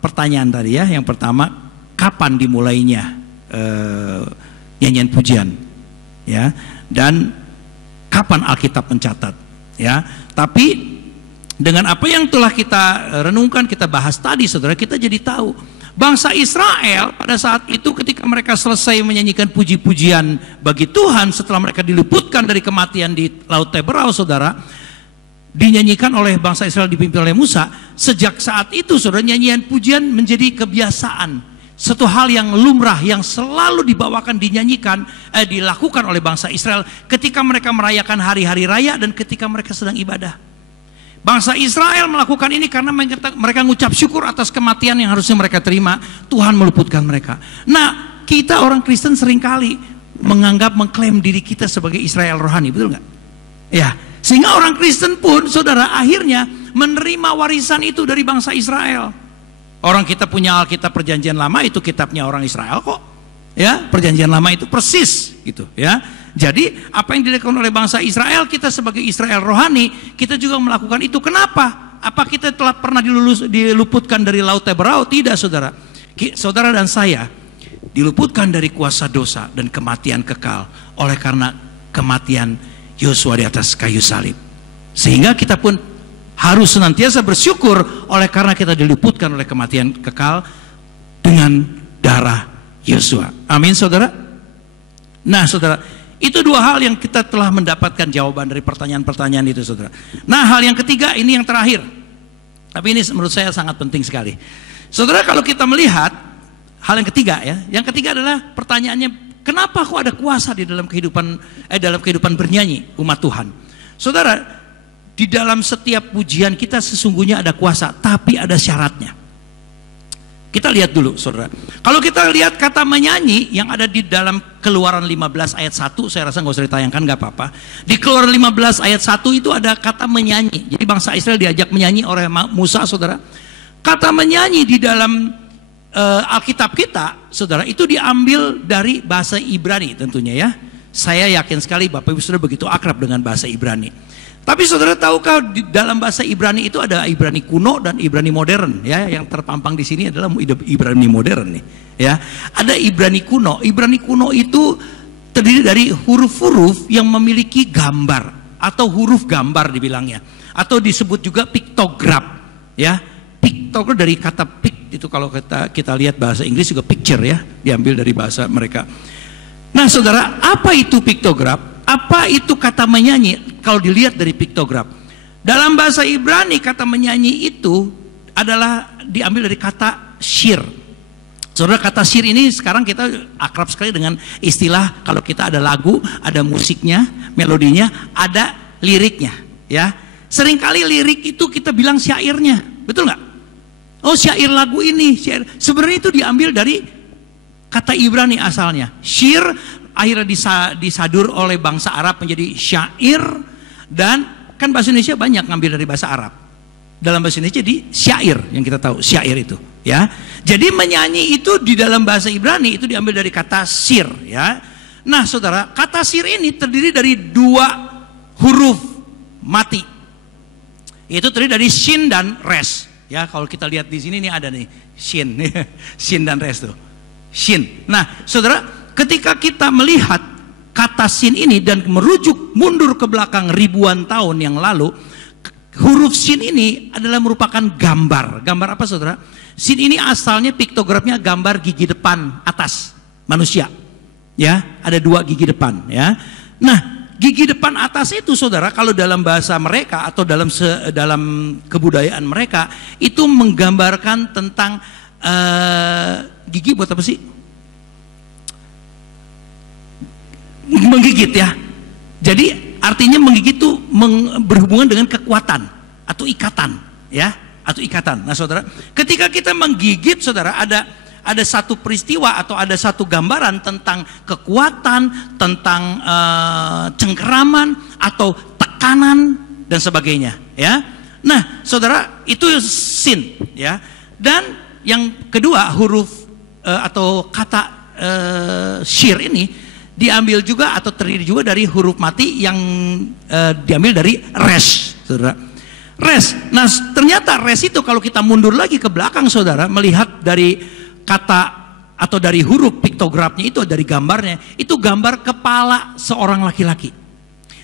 pertanyaan tadi ya. Yang pertama, kapan dimulainya nyanyian pujian, ya, dan kapan Alkitab mencatat, ya. Tapi dengan apa yang telah kita renungkan, kita bahas tadi, saudara, kita jadi tahu bangsa Israel pada saat itu ketika mereka selesai menyanyikan puji-pujian bagi Tuhan setelah mereka diluputkan dari kematian di Laut Teberau, saudara, dinyanyikan oleh bangsa Israel dipimpin oleh Musa. Sejak saat itu, saudara, nyanyian pujian menjadi kebiasaan. Satu hal yang lumrah yang selalu dibawakan, dinyanyikan, dilakukan oleh bangsa Israel ketika mereka merayakan hari-hari raya dan ketika mereka sedang ibadah. Bangsa Israel melakukan ini karena mereka mengucap syukur atas kematian yang harusnya mereka terima. Tuhan meluputkan mereka. Nah, kita orang Kristen seringkali mengklaim diri kita sebagai Israel rohani, betul nggak? Ya, sehingga orang Kristen pun, saudara, akhirnya menerima warisan itu dari bangsa Israel. Orang kita punya Alkitab Perjanjian Lama, itu kitabnya orang Israel kok. Ya, Perjanjian Lama itu persis gitu, ya. Jadi apa yang dilakukan oleh bangsa Israel, kita sebagai Israel rohani, kita juga melakukan itu. Kenapa? Apa kita telah pernah diluputkan dari laut Teberau? Tidak, saudara. Saudara dan saya diluputkan dari kuasa dosa dan kematian kekal oleh karena kematian Yosua di atas kayu salib. Sehingga kita pun harus senantiasa bersyukur oleh karena kita diluputkan oleh kematian kekal dengan darah Yosua. Amin, saudara. Nah, saudara, itu dua hal yang kita telah mendapatkan jawaban dari pertanyaan-pertanyaan itu, saudara. Nah, hal yang ketiga, ini yang terakhir. Tapi ini menurut saya sangat penting sekali. Saudara, kalau kita melihat hal yang ketiga, ya, yang ketiga adalah pertanyaannya, kenapa kok ada kuasa di dalam kehidupan bernyanyi umat Tuhan? Saudara, di dalam setiap pujian kita sesungguhnya ada kuasa, tapi ada syaratnya. Kita lihat dulu, saudara. Kalau kita lihat kata menyanyi yang ada di dalam Keluaran 15 ayat 1, saya rasa nggak usah ditayangkan, nggak apa-apa. Di Keluaran 15 ayat 1 itu ada kata menyanyi. Jadi bangsa Israel diajak menyanyi oleh Musa, saudara. Kata menyanyi di dalam Alkitab kita, saudara, itu diambil dari bahasa Ibrani tentunya, ya. Saya yakin sekali Bapak Ibu Saudara begitu akrab dengan bahasa Ibrani. Tapi saudara tahukah di dalam bahasa Ibrani itu ada Ibrani kuno dan Ibrani modern, ya. Yang terpampang di sini adalah Ibrani modern nih, ya. Ada Ibrani kuno. Ibrani kuno itu terdiri dari huruf-huruf yang memiliki gambar atau huruf gambar dibilangnya, atau disebut juga piktograf, ya. Piktograf dari kata pict itu, kalau kita lihat bahasa Inggris juga picture, ya, diambil dari bahasa mereka. Nah, saudara, apa itu piktograf? Apa itu kata menyanyi? Kalau dilihat dari piktograf, dalam bahasa Ibrani kata menyanyi itu adalah diambil dari kata syir. Saudara, kata syir ini sekarang kita akrab sekali dengan istilah kalau kita ada lagu, ada musiknya, melodinya, ada liriknya, ya. Seringkali lirik itu kita bilang syairnya, betul nggak? Oh, syair lagu ini, syair. Sebenarnya itu diambil dari kata Ibrani asalnya. Syir akhirnya disadur oleh bangsa Arab menjadi syair, dan kan bahasa Indonesia banyak ngambil dari bahasa Arab. Dalam bahasa Indonesia di syair, yang kita tahu syair itu, ya. Jadi menyanyi itu di dalam bahasa Ibrani itu diambil dari kata sir, ya. Nah, saudara, kata sir ini terdiri dari dua huruf mati. Itu terdiri dari shin dan res, ya. Kalau kita lihat di sini nih ada nih shin, shin dan res tuh. Shin. Nah, saudara, ketika kita melihat kata sin ini dan merujuk mundur ke belakang ribuan tahun yang lalu, huruf sin ini adalah merupakan gambar. Gambar apa, saudara? Sin ini asalnya piktografnya gambar gigi depan atas manusia. Ya, ada dua gigi depan, ya. Nah, gigi depan atas itu, saudara, kalau dalam bahasa mereka atau dalam kebudayaan mereka itu menggambarkan tentang gigi buat apa sih? Menggigit, ya. Jadi artinya menggigit itu berhubungan dengan kekuatan atau ikatan, ya, atau ikatan. Nah, saudara, ketika kita menggigit, saudara, ada satu peristiwa atau ada satu gambaran tentang kekuatan, tentang cengkeraman atau tekanan dan sebagainya, ya. Nah, saudara, itu sin, ya. Dan yang kedua, huruf atau kata syir ini diambil juga atau terdiri juga dari huruf mati yang diambil dari res, saudara. Res. Nah, ternyata res itu kalau kita mundur lagi ke belakang, saudara, melihat dari kata atau dari huruf piktografnya itu, dari gambarnya, itu gambar kepala seorang laki-laki.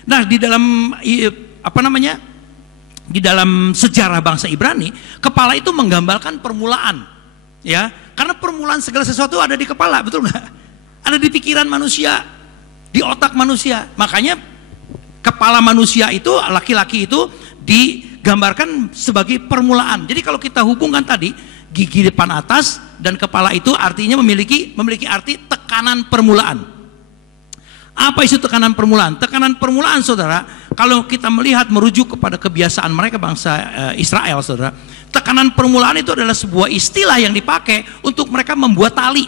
Nah, di dalam di dalam sejarah bangsa Ibrani, kepala itu menggambarkan permulaan, ya. Karena permulaan segala sesuatu ada di kepala, betul nggak? Ada di pikiran manusia, di otak manusia. Makanya kepala manusia itu, laki-laki itu digambarkan sebagai permulaan. Jadi kalau kita hubungkan tadi gigi depan atas dan kepala itu artinya memiliki arti tekanan permulaan. Apa isu tekanan permulaan? Tekanan permulaan, saudara, kalau kita melihat merujuk kepada kebiasaan mereka bangsa Israel, saudara, tekanan permulaan itu adalah sebuah istilah yang dipakai untuk mereka membuat tali.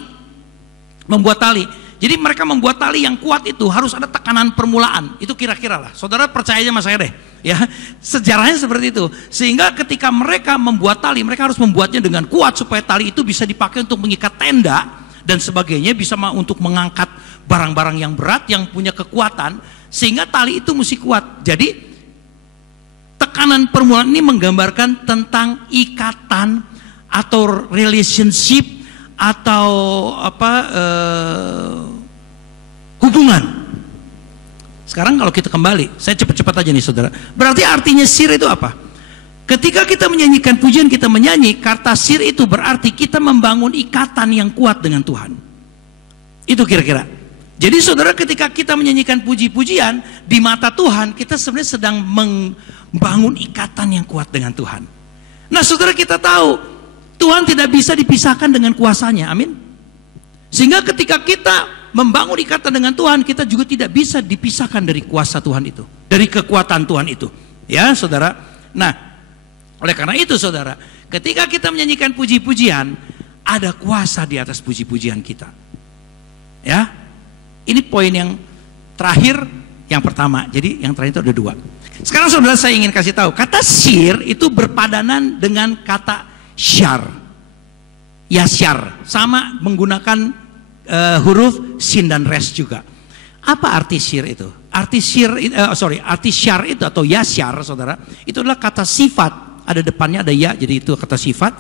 Membuat tali. Jadi mereka membuat tali yang kuat itu harus ada tekanan permulaan. Itu kira-kira lah. Saudara percaya aja sama saya deh. Ya, sejarahnya seperti itu. Sehingga ketika mereka membuat tali, mereka harus membuatnya dengan kuat supaya tali itu bisa dipakai untuk mengikat tenda dan sebagainya, bisa untuk mengangkat barang-barang yang berat yang punya kekuatan, sehingga tali itu mesti kuat. Jadi tekanan permulaan ini menggambarkan tentang ikatan atau relationship atau hubungan. Sekarang kalau kita kembali, saya cepat-cepat aja nih saudara. Berarti artinya sir itu apa? Ketika kita menyanyikan pujian, kita menyanyi, kata sir itu berarti kita membangun ikatan yang kuat dengan Tuhan. Itu kira-kira. Jadi saudara, ketika kita menyanyikan puji-pujian di mata Tuhan, kita sebenarnya sedang membangun ikatan yang kuat dengan Tuhan. Nah saudara, kita tahu Tuhan tidak bisa dipisahkan dengan kuasanya, amin. Sehingga ketika kita membangun ikatan dengan Tuhan, kita juga tidak bisa dipisahkan dari kuasa Tuhan itu, dari kekuatan Tuhan itu, ya saudara. Nah, oleh karena itu saudara, ketika kita menyanyikan puji-pujian, ada kuasa di atas puji-pujian kita, ya. Ini poin yang terakhir, yang pertama. Jadi yang terakhir itu ada dua. Sekarang saudara, saya ingin kasih tahu, kata sir itu berpadanan dengan kata syar, yasyar, sama menggunakan huruf sin dan res juga. Apa arti sir itu? Arti syar itu atau yasyar, saudara, itu adalah kata sifat. Ada depannya ada ya, jadi itu kata sifat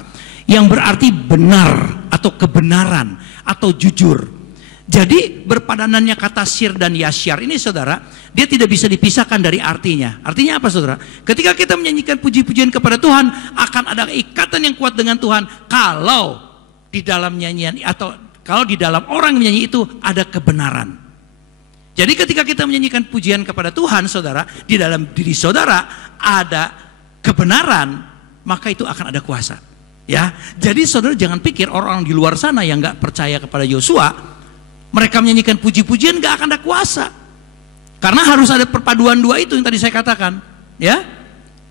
yang berarti benar atau kebenaran atau jujur. Jadi berpadanannya kata sir dan yasyar ini saudara, dia tidak bisa dipisahkan dari artinya. Artinya apa saudara? Ketika kita menyanyikan puji-pujian kepada Tuhan, akan ada ikatan yang kuat dengan Tuhan kalau di dalam nyanyian atau kalau di dalam orang menyanyi itu ada kebenaran. Jadi ketika kita menyanyikan pujian kepada Tuhan saudara, di dalam diri saudara ada kebenaran, maka itu akan ada kuasa. Ya, jadi saudara jangan pikir orang di luar sana yang nggak percaya kepada Yosua, mereka menyanyikan puji-pujian gak akan ada kuasa, karena harus ada perpaduan dua itu yang tadi saya katakan, ya.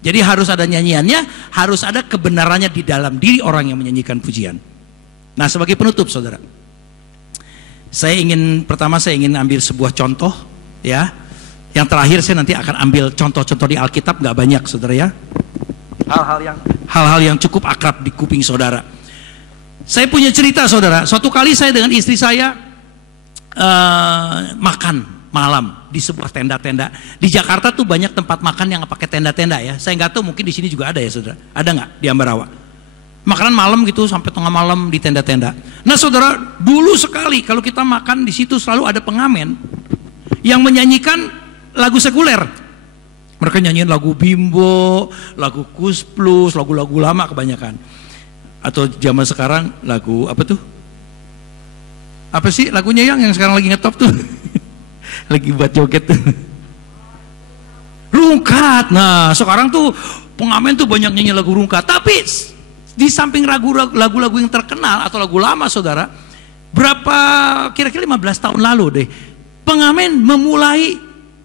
Jadi harus ada nyanyiannya, harus ada kebenarannya di dalam diri orang yang menyanyikan pujian. Nah, sebagai penutup saudara, pertama saya ingin ambil sebuah contoh, ya. Yang terakhir saya nanti akan ambil contoh-contoh di Alkitab, gak banyak saudara, ya. Hal-hal yang cukup akrab di kuping saudara. Saya punya cerita saudara. Suatu kali saya dengan istri saya makan malam di sebuah tenda-tenda di Jakarta tuh banyak tempat makan yang pakai tenda-tenda ya. Saya nggak tahu, mungkin di sini juga ada ya saudara. Ada nggak di Ambarawa? Makanan malam gitu sampai tengah malam di tenda-tenda. Nah saudara, dulu sekali kalau kita makan di situ selalu ada pengamen yang menyanyikan lagu sekuler. Mereka nyanyiin lagu Bimbo, lagu Kus Plus, lagu-lagu lama kebanyakan. Atau zaman sekarang lagu apa tuh? Apa sih lagunya yang sekarang lagi ngetop tuh? Lagi buat joget tuh. Rungkat. Nah sekarang tuh pengamen tuh banyak nyanyi lagu rungkat. Tapi di samping lagu-lagu yang terkenal atau lagu lama saudara, berapa kira-kira 15 tahun lalu deh, pengamen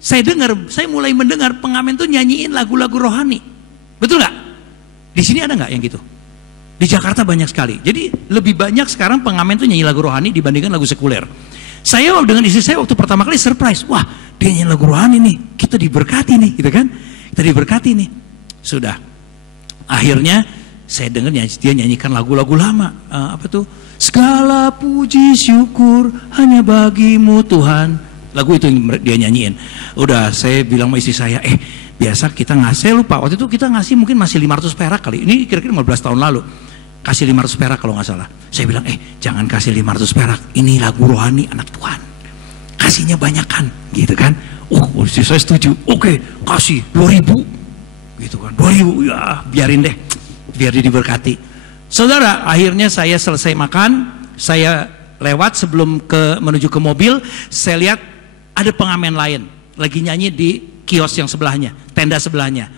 saya mulai mendengar pengamen tuh nyanyiin lagu-lagu rohani. Betul nggak? Di sini ada nggak yang gitu? Di Jakarta banyak sekali. Jadi lebih banyak sekarang pengamen tuh nyanyi lagu rohani dibandingkan lagu sekuler. Saya dengan istri saya waktu pertama kali surprise. Wah, dia nyanyi lagu rohani nih. Kita diberkati nih, gitu kan? Kita diberkati nih. Sudah. Akhirnya saya dengar dia nyanyikan lagu-lagu lama. Apa tuh? Segala puji syukur hanya bagimu Tuhan. Lagu itu yang dia nyanyiin. Udah, saya bilang sama istri saya, biasa kita ngasih, lupa waktu itu kita ngasih mungkin masih 500 perak kali. Ini kira-kira 15 tahun lalu. Kasih 500 perak kalau nggak salah. Saya bilang, jangan kasih 500 perak. Ini lagu rohani anak Tuhan. Kasihnya banyakan, gitu kan? Istri saya setuju. Oke, kasih 2.000. Gitu kan. 2.000, ya biarin deh. Biar dia diberkati. Saudara, akhirnya saya selesai makan, saya lewat sebelum menuju ke mobil, saya lihat ada pengamen lain lagi nyanyi di kios yang sebelahnya, tenda sebelahnya.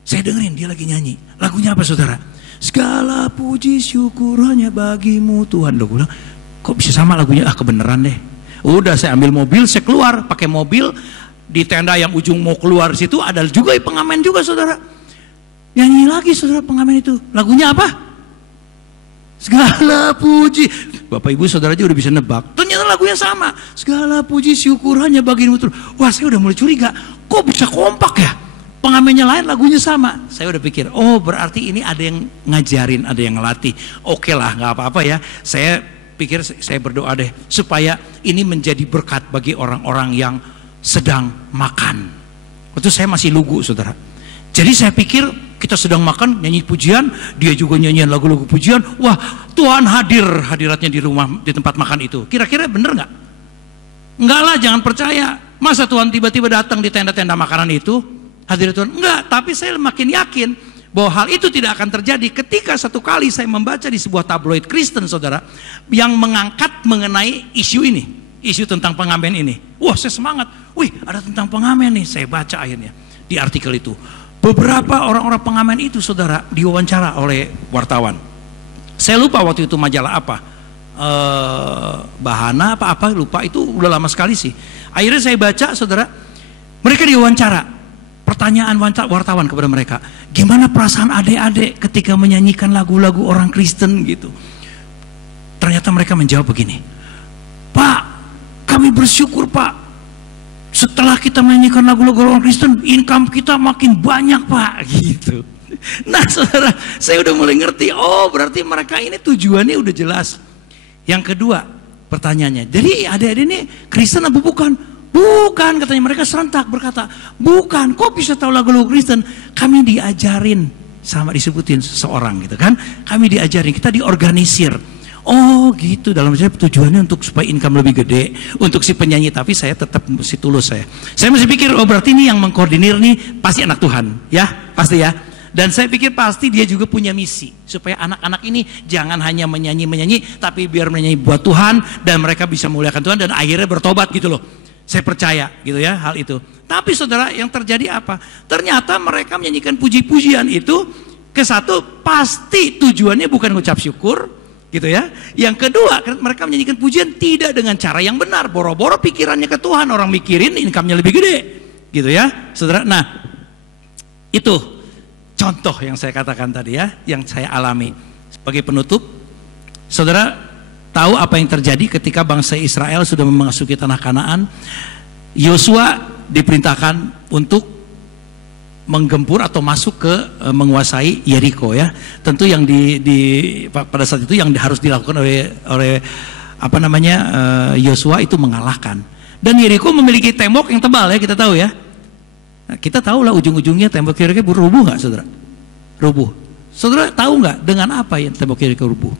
Saya dengerin dia lagi nyanyi. Lagunya apa saudara? Segala puji syukur hanya bagimu Tuhan. Loh, gue bilang, kok bisa sama lagunya? Kebenaran deh. Udah, saya ambil mobil, saya keluar pakai mobil, di tenda yang ujung mau keluar situ ada juga pengamen juga saudara. Nyanyi lagi saudara pengamen itu. Lagunya apa? Segala puji. Bapak ibu saudara aja udah bisa nebak. Ternyata lagunya sama. Segala puji syukur hanya bagimu Tuhan. Wah saya udah mulai curiga. Kok bisa kompak ya? Pengamennya lain lagunya sama. Saya udah pikir, oh berarti ini ada yang ngajarin, ada yang ngelatih. Oke lah gak apa-apa ya. Saya pikir saya berdoa deh supaya ini menjadi berkat bagi orang-orang yang sedang makan. Waktu saya masih lugu saudara. Jadi saya pikir kita sedang makan nyanyi pujian, dia juga nyanyian lagu-lagu pujian. Wah Tuhan hadiratnya di rumah, di tempat makan itu. Kira-kira bener nggak? Enggak lah, jangan percaya. Masa Tuhan tiba-tiba datang di tenda-tenda makanan itu? Hadirat Tuhan? Enggak, tapi saya makin yakin bahwa hal itu tidak akan terjadi ketika satu kali saya membaca di sebuah tabloid Kristen saudara yang mengangkat mengenai isu ini, isu tentang pengamen ini. Wah saya semangat, wih ada tentang pengamen nih. Saya baca akhirnya di artikel itu beberapa orang-orang pengamen itu saudara diwawancara oleh wartawan. Saya lupa waktu itu majalah apa, Bahana apa lupa, itu udah lama sekali sih. Akhirnya saya baca saudara, mereka diwawancara. Pertanyaan wartawan kepada mereka, gimana perasaan adik-adik ketika menyanyikan lagu-lagu orang Kristen gitu. Ternyata mereka menjawab begini, Pak, kami bersyukur Pak, setelah kita menyanyikan lagu-lagu orang Kristen, income kita makin banyak Pak, gitu. Nah saudara, saya udah mulai ngerti, oh berarti mereka ini tujuannya udah jelas. Yang kedua pertanyaannya, jadi adik-adik ini Kristen apa bukan? Bukan, katanya. Mereka serentak berkata, bukan. Kok bisa tahu lagu-lagu Kristen? Kami diajarin, sama disebutin seseorang gitu kan, kami diajarin, kita diorganisir. Oh gitu, dalam saya tujuannya untuk supaya income lebih gede untuk si penyanyi. Tapi saya tetap mesti tulus. Saya masih pikir, oh berarti ini yang mengkoordinir nih pasti anak Tuhan, ya pasti ya. Dan saya pikir pasti dia juga punya misi supaya anak-anak ini jangan hanya menyanyi-menyanyi, tapi biar menyanyi buat Tuhan dan mereka bisa memuliakan Tuhan dan akhirnya bertobat gitu loh. Saya percaya gitu ya hal itu. Tapi saudara, yang terjadi apa? Ternyata mereka menyanyikan puji-pujian itu, ke satu pasti tujuannya bukan ngucap syukur gitu ya. Yang kedua, mereka menyanyikan pujian tidak dengan cara yang benar. Boro-boro pikirannya ke Tuhan, orang mikirin income-nya lebih gede gitu ya saudara. Nah itu contoh yang saya katakan tadi ya, yang saya alami. Sebagai penutup, saudara tahu apa yang terjadi ketika bangsa Israel sudah memasuki tanah Kanaan. Yosua diperintahkan untuk menggempur atau masuk ke menguasai Yeriko ya. Tentu yang pada saat itu yang harus dilakukan oleh apa namanya Yosua itu mengalahkan. Dan Yeriko memiliki tembok yang tebal ya, kita tahu ya. Nah, kita tahu lah ujung-ujungnya tembok Yeriko rubuh nggak saudara? Rubuh. Saudara tahu nggak dengan apa yang tembok Yeriko rubuh?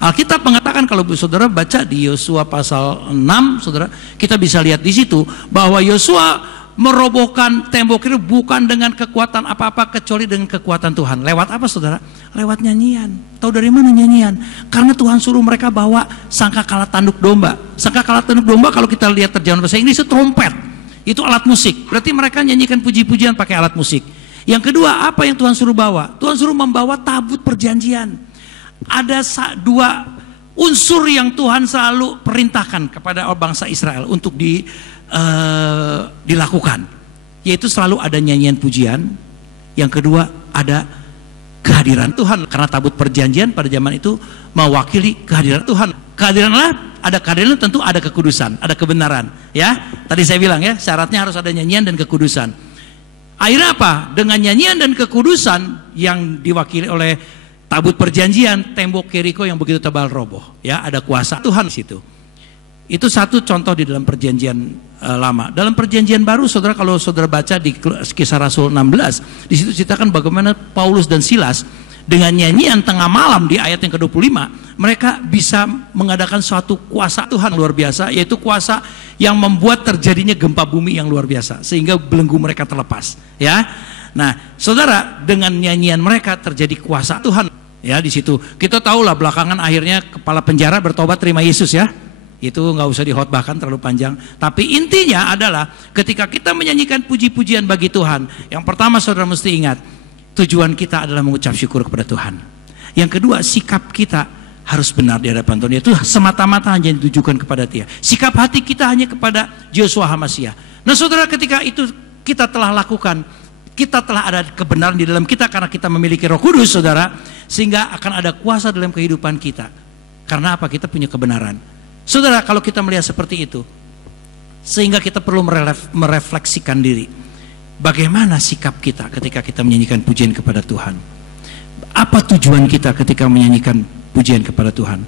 Alkitab mengatakan, kalau saudara baca di Yosua pasal 6, saudara, kita bisa lihat di situ bahwa Yosua merobohkan tembok itu bukan dengan kekuatan apa-apa kecuali dengan kekuatan Tuhan. Lewat apa saudara? Lewat nyanyian. Tahu dari mana nyanyian? Karena Tuhan suruh mereka bawa sangkakala tanduk domba. Sangkakala tanduk domba kalau kita lihat terjemahan bahasa Inggris itu trompet. Itu alat musik. Berarti mereka nyanyikan puji-pujian pakai alat musik. Yang kedua, apa yang Tuhan suruh bawa? Tuhan suruh membawa tabut perjanjian. Ada dua unsur yang Tuhan selalu perintahkan kepada bangsa Israel untuk dilakukan, yaitu selalu ada nyanyian pujian. Yang kedua ada kehadiran Tuhan, karena tabut perjanjian pada zaman itu mewakili kehadiran Tuhan. Kehadiranlah, ada kehadiran tentu ada kekudusan, ada kebenaran ya. Tadi saya bilang ya, syaratnya harus ada nyanyian dan kekudusan. Akhirnya apa? Dengan nyanyian dan kekudusan yang diwakili oleh tabut perjanjian, tembok Yeriko yang begitu tebal roboh ya, ada kuasa Tuhan di situ. Itu satu contoh di dalam perjanjian lama. Dalam perjanjian baru saudara, kalau saudara baca di Kisah Rasul 16, di situ ceritakan bagaimana Paulus dan Silas dengan nyanyian tengah malam di ayat yang ke-25, mereka bisa mengadakan suatu kuasa Tuhan luar biasa, yaitu kuasa yang membuat terjadinya gempa bumi yang luar biasa sehingga belenggu mereka terlepas ya. Nah saudara, dengan nyanyian mereka terjadi kuasa Tuhan ya di situ. Kita tahulah belakangan akhirnya kepala penjara bertobat terima Yesus ya. Itu nggak usah dihotbahkan terlalu panjang. Tapi intinya adalah ketika kita menyanyikan puji-pujian bagi Tuhan, yang pertama saudara mesti ingat, tujuan kita adalah mengucap syukur kepada Tuhan. Yang kedua, sikap kita harus benar di hadapan Tuhan. Itu semata-mata hanya ditujukan kepada Dia. Sikap hati kita hanya kepada Yeshua HaMashiach. Nah saudara, ketika itu kita telah lakukan, kita telah ada kebenaran di dalam kita karena kita memiliki Roh Kudus, saudara, sehingga akan ada kuasa dalam kehidupan kita. Karena apa? Kita punya kebenaran. Saudara, kalau kita melihat seperti itu, sehingga kita perlu merefleksikan diri. Bagaimana sikap kita ketika kita menyanyikan pujian kepada Tuhan? Apa tujuan kita ketika menyanyikan pujian kepada Tuhan?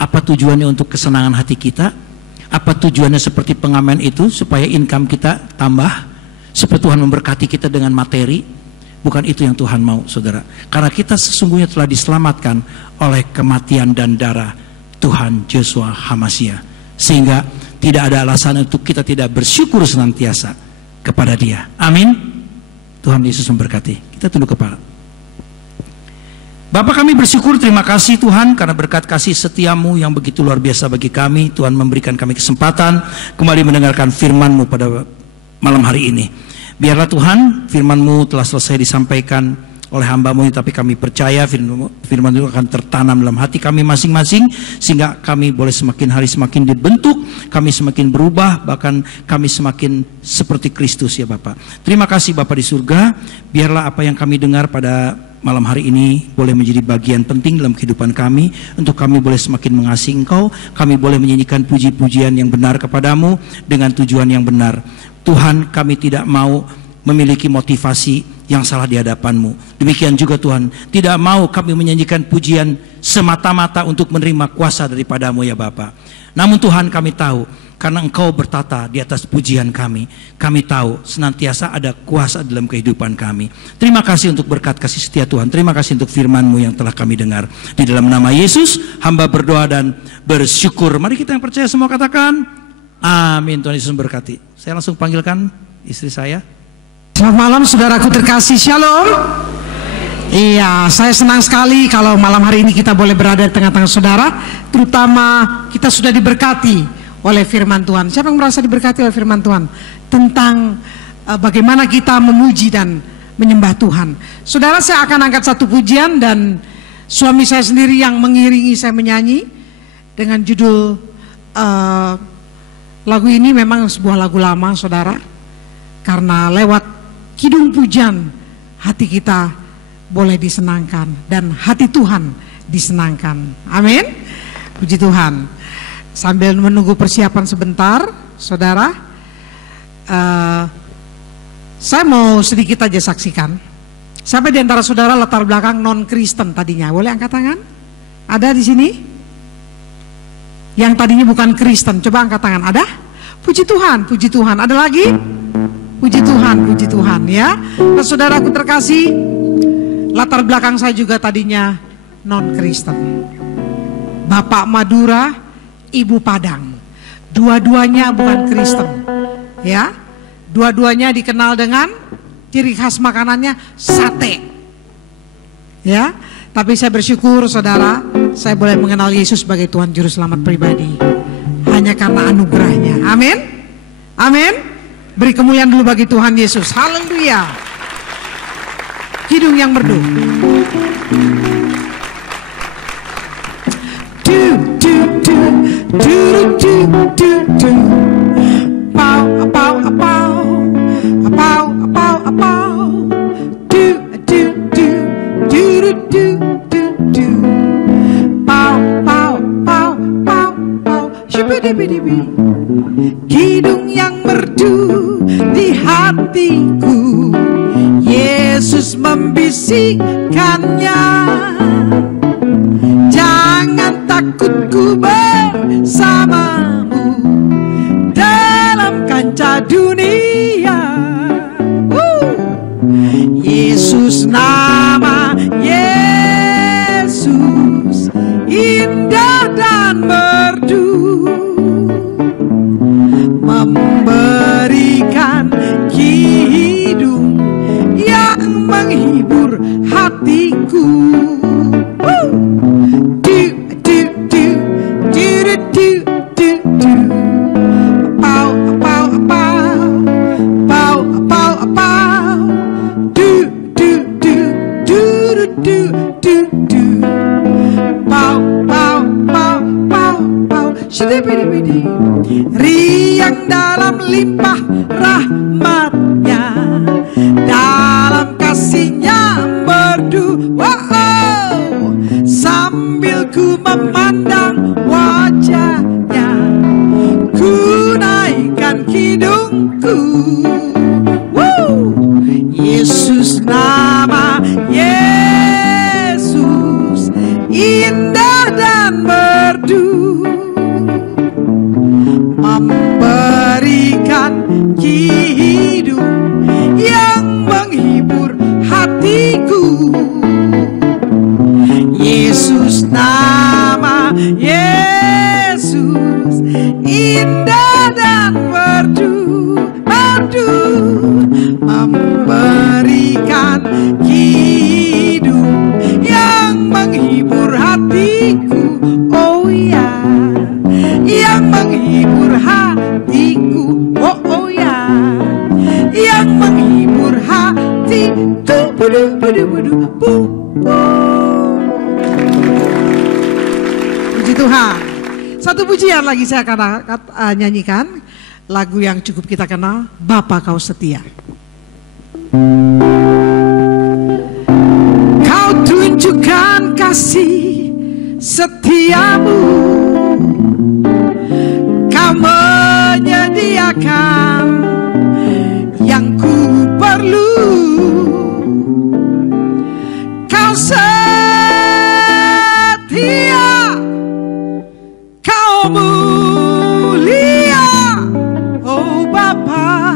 Apa tujuannya untuk kesenangan hati kita? Apa tujuannya seperti pengamen itu supaya income kita tambah? Supaya Tuhan memberkati kita dengan materi? Bukan itu yang Tuhan mau, saudara. Karena kita sesungguhnya telah diselamatkan oleh kematian dan darah Tuhan Yeshua HaMashiach. Sehingga tidak ada alasan untuk kita tidak bersyukur senantiasa kepada Dia. Amin. Tuhan Yesus memberkati. Kita tunduk kepala. Bapa, kami bersyukur, terima kasih Tuhan karena berkat kasih setiamu yang begitu luar biasa bagi kami. Tuhan memberikan kami kesempatan kembali mendengarkan firman-Mu pada malam hari ini. Biarlah Tuhan firman-Mu telah selesai disampaikan oleh hamba-Mu, tapi kami percaya firman itu akan tertanam dalam hati kami masing-masing, sehingga kami boleh semakin hari semakin dibentuk, kami semakin berubah, bahkan kami semakin seperti Kristus ya Bapak. Terima kasih Bapak di surga. Biarlah apa yang kami dengar pada malam hari ini boleh menjadi bagian penting dalam kehidupan kami, untuk kami boleh semakin mengasihi Engkau, kami boleh menyanyikan puji-pujian yang benar kepadamu dengan tujuan yang benar. Tuhan, kami tidak mau memiliki motivasi yang salah di hadapan-Mu. Demikian juga Tuhan, tidak mau kami menyanyikan pujian semata-mata untuk menerima kuasa daripada-Mu ya Bapa. Namun Tuhan, kami tahu karena Engkau bertata di atas pujian kami tahu senantiasa ada kuasa dalam kehidupan kami. Terima kasih untuk berkat kasih setia Tuhan. Terima kasih untuk firman-Mu yang telah kami dengar. Di dalam nama Yesus hamba berdoa dan bersyukur. Mari kita yang percaya semua katakan amin. Tuhan Yesus memberkati. Saya langsung panggilkan istri saya. Selamat malam saudaraku terkasih, shalom. Iya, saya senang sekali kalau malam hari ini kita boleh berada di tengah-tengah saudara. Terutama kita sudah diberkati oleh firman Tuhan. Siapa yang merasa diberkati oleh firman Tuhan? Tentang bagaimana kita memuji dan menyembah Tuhan. Saudara, saya akan angkat satu pujian dan suami saya sendiri yang mengiringi saya menyanyi dengan judul lagu ini memang sebuah lagu lama saudara. Karena lewat kidung pujian hati kita boleh disenangkan dan hati Tuhan disenangkan. Amin. Puji Tuhan. Sambil menunggu persiapan sebentar, saudara, saya mau sedikit aja saksikan. Siapa di antara saudara latar belakang non Kristen tadinya? Boleh angkat tangan? Ada di sini? Yang tadinya bukan Kristen, coba angkat tangan. Ada? Puji Tuhan, puji Tuhan. Ada lagi? Puji Tuhan ya. Nah, saudaraku terkasih, latar belakang saya juga tadinya non Kristen. Bapak Madura, Ibu Padang. Dua-duanya bukan Kristen. Ya. Dua-duanya dikenal dengan ciri khas makanannya sate. Ya. Tapi saya bersyukur saudara, saya boleh mengenal Yesus sebagai Tuhan Juru Selamat pribadi. Hanya karena anugerahnya. Amin. Amin. Beri kemuliaan dulu bagi Tuhan Yesus. Haleluya. Hidung yang merdu. Apau, apau, apau. Apau, apau, apau. Pau, pau, pau, pau, pau. Shibidi-bidi-bidi. Hidung yang merdu di hatiku, Yesus membisikkannya. Jangan takut, ku bersamamu dalam kancah dunia. Yesus, nama Yesus indah dan merdu, memberikan hidung yang menghibur hatiku. Pow, pow, riang dalam limpah rahmatnya, dalam kasihnya merdu. Wow, sambil ku memandang wajahnya, ku naikkan hidungku. Wow, Yesus, nama Yesus indah dan merdu, memberikan hidup yang menghibur hatiku. Yesus, nama Yesus indah dan merdu, merdu, memberikan hidup yang menghibur hatiku. Oh ya, yang menghibur hatiku. Oh oh ya, yang menghibur hatiku. Budu budu budu bu. Puji Tuhan. Satu pujian lagi saya akan nyanyikan, lagu yang cukup kita kenal, Bapa Kau Setia. Kau tunjukkan kasih setiamu, Kau menyediakan yang ku perlu. Kau setia, Kau mulia, oh Bapa,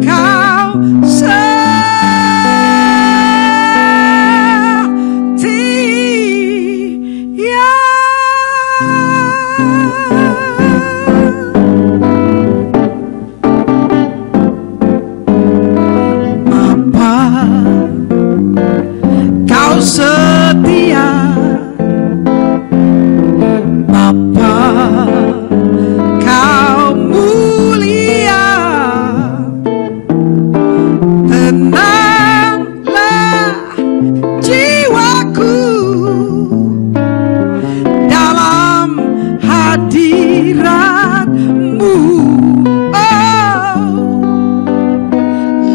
Kau setia. Bapa, Kau setia. Bapa, Kau mulia. Tenanglah jiwaku dalam hadirat-Mu. Oh,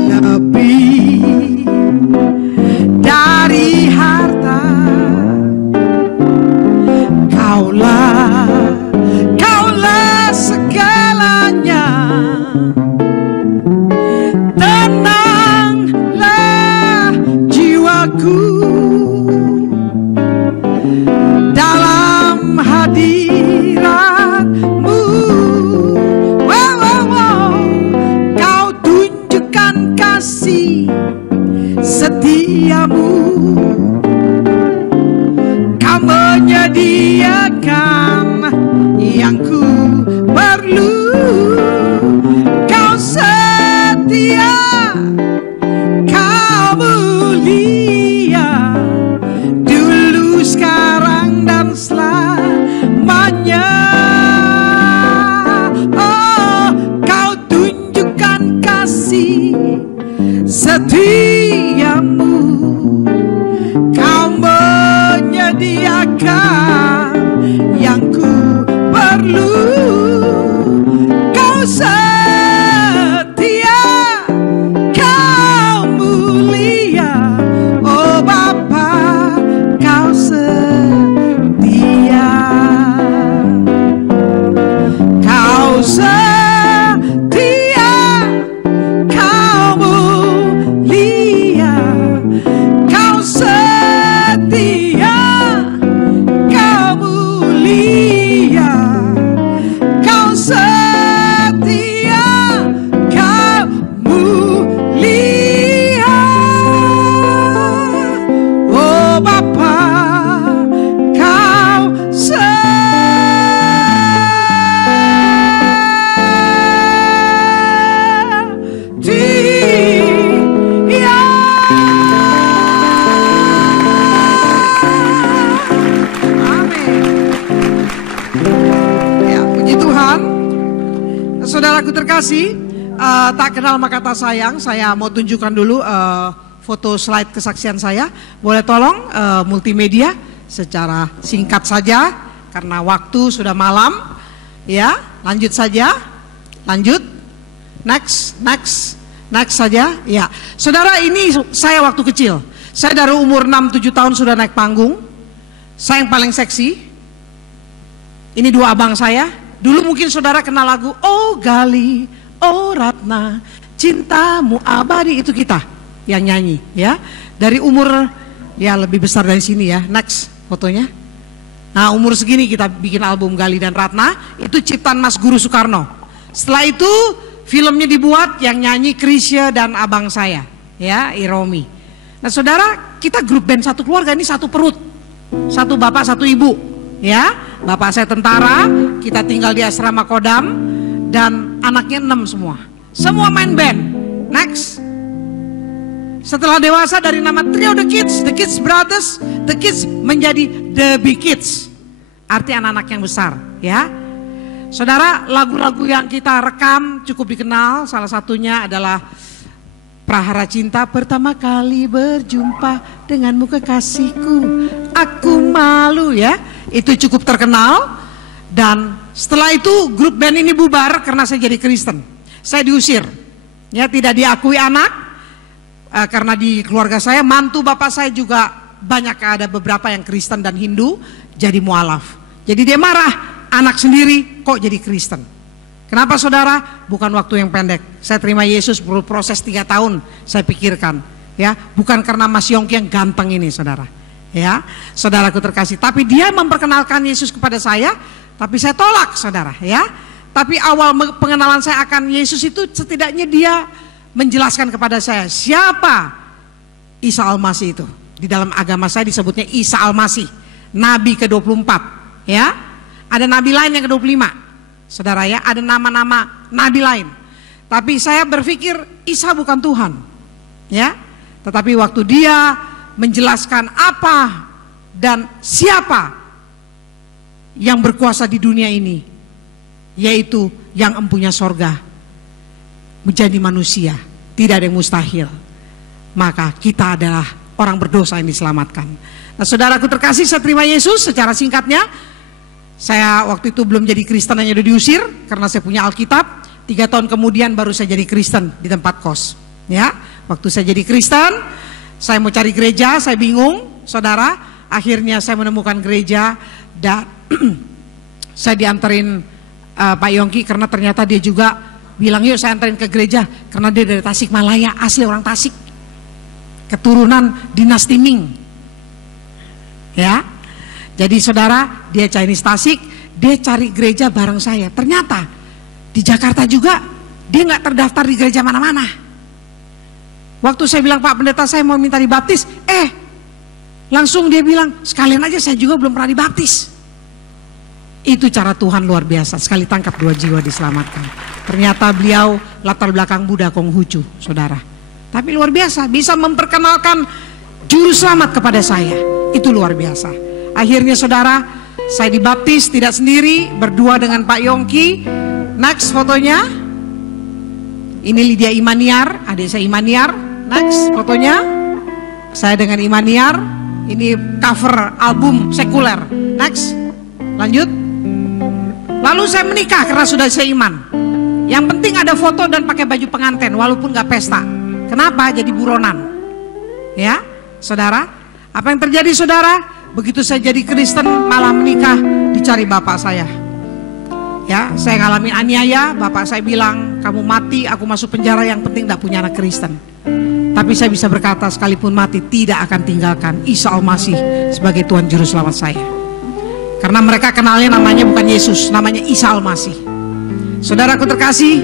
lebih dari harta, Kaulah segalanya. Tenanglah jiwaku dalam hadirat-Mu. Wow, wow, wow. Kau tunjukkan kasih setiamu, Kau menyediakan yang ku perlu. Kau setia, Kau mulia, dulu, sekarang, dan selamanya. Oh, Kau tunjukkan kasih setiamu, Kau menyediakan yang ku perlu. Kau setia, Kau mulia, oh Bapa, Kau setia. Kau setia, Kau mulia, Kau setia, Kau mulia, Kau setia, Kau mulia, oh Bapa, Kau setia. Amin. Ya, puji Tuhan. Saudaraku terkasih, tak kenal maka tak sayang. Saya mau tunjukkan dulu foto slide kesaksian saya. Boleh tolong multimedia secara singkat saja karena waktu sudah malam. Ya, lanjut saja. Lanjut. Next saja. Ya. Saudara, ini saya waktu kecil. Saya dari umur 6-7 tahun sudah naik panggung. Saya yang paling seksi. Ini dua abang saya. Dulu mungkin saudara kenal lagu Oh Gali, Oh Ratna, Cintamu Abadi, itu kita yang nyanyi, ya. Dari umur ya lebih besar dari sini ya. Next fotonya. Nah, umur segini kita bikin album Gali dan Ratna. Itu ciptaan Mas Guru Soekarno. Setelah itu filmnya dibuat, yang nyanyi Krisya dan abang saya, ya, Iromi. Nah saudara, kita grup band satu keluarga, ini satu perut, satu bapak satu ibu, ya. Bapak saya tentara, kita tinggal di asrama Kodam, dan anaknya 6 semua. Semua main band. Next. Setelah dewasa dari nama trio The Kids Brothers, The Kids menjadi The Big Kids. Arti anak-anak yang besar, ya. Saudara, lagu-lagu yang kita rekam cukup dikenal. Salah satunya adalah Prahara Cinta, pertama kali berjumpa denganmu kekasihku, aku malu, ya. Itu cukup terkenal. Dan setelah itu grup band ini bubar karena saya jadi Kristen. Saya diusir, ya, tidak diakui anak. Karena di keluarga saya, mantu bapak saya juga banyak, ada beberapa yang Kristen dan Hindu, jadi mualaf. Jadi dia marah, anak sendiri kok jadi Kristen. Kenapa saudara? Bukan waktu yang pendek. Saya terima Yesus perlu proses 3 tahun, saya pikirkan, ya. Bukan karena Mas Yongki yang ganteng ini saudara, ya, saudaraku terkasih. Tapi dia memperkenalkan Yesus kepada saya, tapi saya tolak saudara, ya. Tapi awal pengenalan saya akan Yesus itu setidaknya dia menjelaskan kepada saya siapa Isa Al-Masih itu. Di dalam agama saya disebutnya Isa Al-Masih, Nabi ke-24, ya. Ada nabi lain yang ke-25, saudara, ya. Ada nama-nama nabi lain. Tapi saya berpikir Isa bukan Tuhan, ya. Tetapi waktu dia menjelaskan apa dan siapa yang berkuasa di dunia ini, yaitu yang empunya sorga, menjadi manusia, tidak ada yang mustahil, maka kita adalah orang berdosa yang diselamatkan. Nah saudaraku terkasih, saya terima Yesus. Secara singkatnya, saya waktu itu belum jadi Kristen, hanya udah diusir karena saya punya Alkitab. 3 tahun kemudian baru saya jadi Kristen di tempat kos, ya. Waktu saya jadi Kristen, saya mau cari gereja, saya bingung saudara. Akhirnya saya menemukan gereja dan saya dianterin Pak Yongki, karena ternyata dia juga bilang yuk saya anterin ke gereja, karena dia dari Tasikmalaya, asli orang Tasik, keturunan dinasti Ming, ya. Jadi saudara, dia Chinese Tasik, dia cari gereja bareng saya. Ternyata di Jakarta juga dia nggak terdaftar di gereja mana-mana. Waktu saya bilang Pak Pendeta saya mau minta dibaptis, langsung dia bilang sekalian aja saya juga belum pernah dibaptis. Itu cara Tuhan luar biasa, sekali tangkap 2 jiwa diselamatkan. Ternyata beliau latar belakang Buddha Konghucu, saudara. Tapi luar biasa, bisa memperkenalkan juru selamat kepada saya. Itu luar biasa. Akhirnya saudara, saya dibaptis tidak sendiri, berdua dengan Pak Yongki. Next fotonya. Ini Lydia Imaniar, adik saya Imaniar. Next fotonya. Saya dengan Imaniar. Ini cover album sekuler. Next. Lanjut. Lalu saya menikah karena sudah seiman. Yang penting ada foto dan pakai baju pengantin walaupun gak pesta. Kenapa? Jadi buronan, ya saudara. Apa yang terjadi saudara? Begitu saya jadi Kristen malah menikah, dicari bapak saya, ya. Saya ngalamin aniaya. Bapak saya bilang kamu mati aku masuk penjara, yang penting gak punya anak Kristen. Tapi saya bisa berkata sekalipun mati tidak akan tinggalkan Isa Al-Masih sebagai Tuhan Juru Selamat saya. Karena mereka kenalnya namanya bukan Yesus, namanya Isa Al-Masih. Saudaraku terkasih,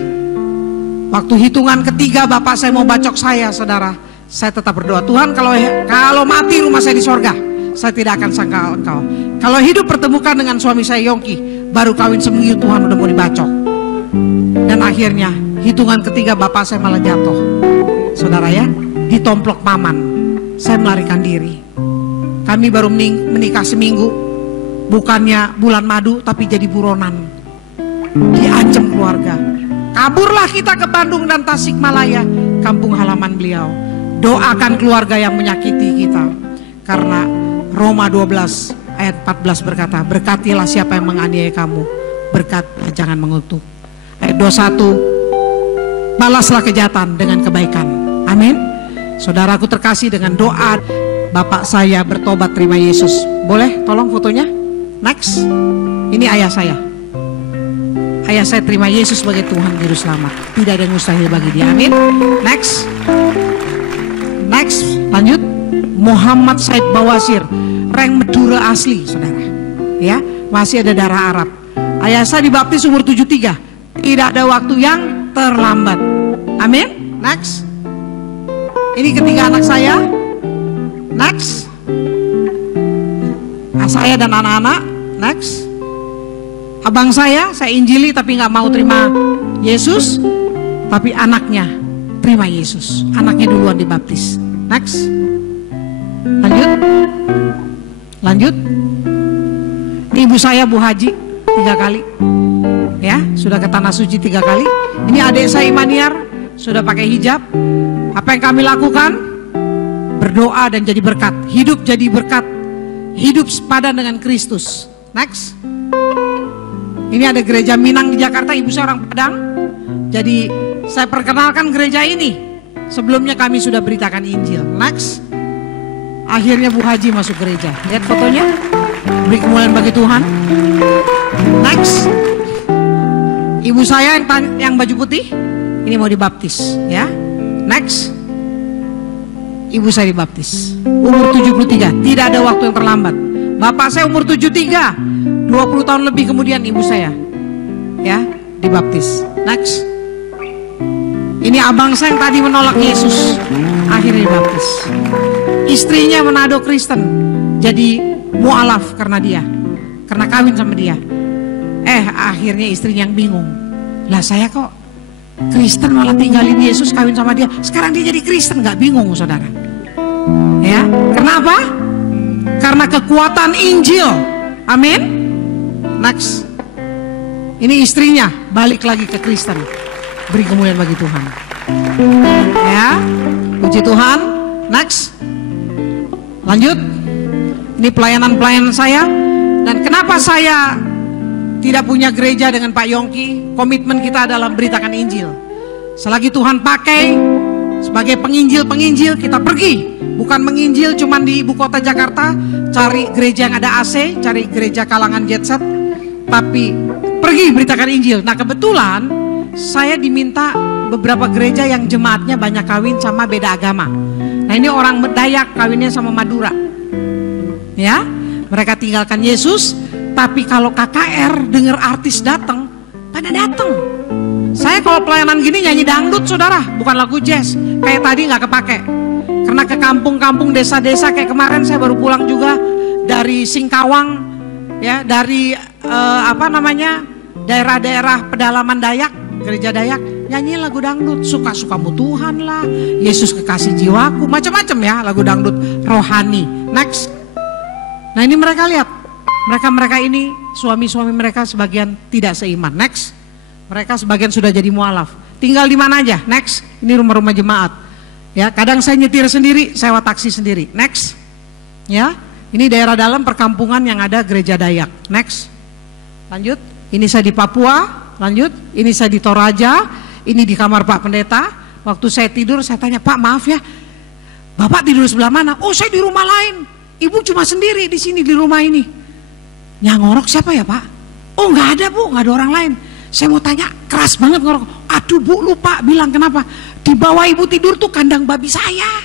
waktu hitungan ketiga bapak saya mau bacok saya, saudara, saya tetap berdoa, Tuhan kalau mati rumah saya di sorga, saya tidak akan sangka Engkau. Kalau hidup pertemukan dengan suami saya Yongki, baru kawin seminggu Tuhan udah mau dibacok. Dan akhirnya hitungan ketiga bapak saya malah jatuh, saudara, ya, ditomplok paman. Saya melarikan diri. Kami baru menikah seminggu. Bukannya bulan madu tapi jadi buronan. Diancam keluarga. Kaburlah kita ke Bandung dan Tasikmalaya, kampung halaman beliau. Doakan keluarga yang menyakiti kita. Karena Roma 12 ayat 14 berkata, berkatilah siapa yang menganiaya kamu, berkat jangan mengutuk. Ayat 21, balaslah kejahatan dengan kebaikan. Amin. Saudaraku terkasih, dengan doa bapak saya bertobat terima Yesus. Boleh tolong fotonya? Next. Ini ayah saya. Ayah saya terima Yesus sebagai Tuhan Juru Selamat. Tidak ada yang mustahil bagi dia. Amin. Next. Next. Lanjut. Muhammad Said Bawasir, rank Madura asli, saudara. Ya, masih ada darah Arab. Ayah saya dibaptis umur 73. Tidak ada waktu yang terlambat. Amin. Next. Ini ketiga anak saya. Next. Saya dan anak-anak. Next. Abang saya injili tapi nggak mau terima Yesus, tapi anaknya terima Yesus. Anaknya duluan dibaptis. Next. Lanjut. Ibu saya Bu Haji 3 kali. Ya, sudah ke tanah suci 3 kali. Ini adik saya Imaniar, sudah pakai hijab. Apa yang kami lakukan? Berdoa dan jadi berkat. Hidup jadi berkat. Hidup sepadan dengan Kristus. Next. Ini ada gereja Minang di Jakarta, ibu saya orang Padang. Jadi saya perkenalkan gereja ini. Sebelumnya kami sudah beritakan Injil. Next. Akhirnya Bu Haji masuk gereja. Lihat fotonya. Beri kemuliaan bagi Tuhan. Next. Ibu saya yang baju putih, ini mau dibaptis, ya. Next. Ibu saya dibaptis umur 73. Tidak ada waktu yang terlambat. Bapak saya umur 73. 20 tahun lebih kemudian ibu saya, ya, dibaptis. Next. Ini abang saya yang tadi menolak Yesus, akhirnya dibaptis. Istrinya Manado Kristen, jadi mualaf karena kawin sama dia. Akhirnya istrinya yang bingung. Lah saya kok Kristen malah tinggalin Yesus, kawin sama dia. Sekarang dia jadi Kristen, nggak bingung saudara? Ya, kenapa? Karena kekuatan Injil. Amin. Next. Ini istrinya balik lagi ke Kristen. Beri kemuliaan bagi Tuhan. Ya, puji Tuhan. Next. Lanjut. Ini pelayanan saya. Dan kenapa saya tidak punya gereja dengan Pak Yongki? Komitmen kita adalah beritakan Injil. Selagi Tuhan pakai sebagai penginjil, kita pergi. Bukan menginjil cuman di ibu kota Jakarta, cari gereja yang ada AC, cari gereja kalangan jet set, tapi pergi beritakan Injil. Nah kebetulan saya diminta beberapa gereja yang jemaatnya banyak kawin sama beda agama. Nah ini orang Dayak kawinnya sama Madura. Ya, mereka tinggalkan Yesus. Tapi kalau KKR dengar artis datang, pada datang. Saya kalau pelayanan gini nyanyi dangdut saudara, bukan lagu jazz. Kayak tadi nggak kepake. Karena ke kampung-kampung, desa-desa, kayak kemarin saya baru pulang juga dari Singkawang, ya, dari daerah-daerah pedalaman Dayak, gereja Dayak, nyanyi lagu dangdut. Suka-sukamu Tuhan lah, Yesus kekasih jiwaku, macam-macam ya lagu dangdut rohani. Next. Nah ini mereka lihat, mereka ini suami-suami mereka sebagian tidak seiman. Next. Mereka sebagian sudah jadi mualaf. Tinggal di mana aja? Next. Ini rumah-rumah jemaat. Ya, kadang saya nyetir sendiri, sewa taksi sendiri. Next. Ya, ini daerah dalam perkampungan yang ada gereja Dayak. Next. Lanjut. Ini saya di Papua. Lanjut. Ini saya di Toraja. Ini di kamar Pak Pendeta. Waktu saya tidur, saya tanya, Pak maaf ya, Bapak tidur sebelah mana? Oh saya di rumah lain. Ibu cuma sendiri di sini di rumah ini. Yang ngorok siapa ya Pak? Oh nggak ada Bu, nggak ada orang lain. Saya mau tanya, keras banget ngorok. Aduh Bu lupa bilang kenapa? Di bawah ibu tidur tuh kandang babi saya.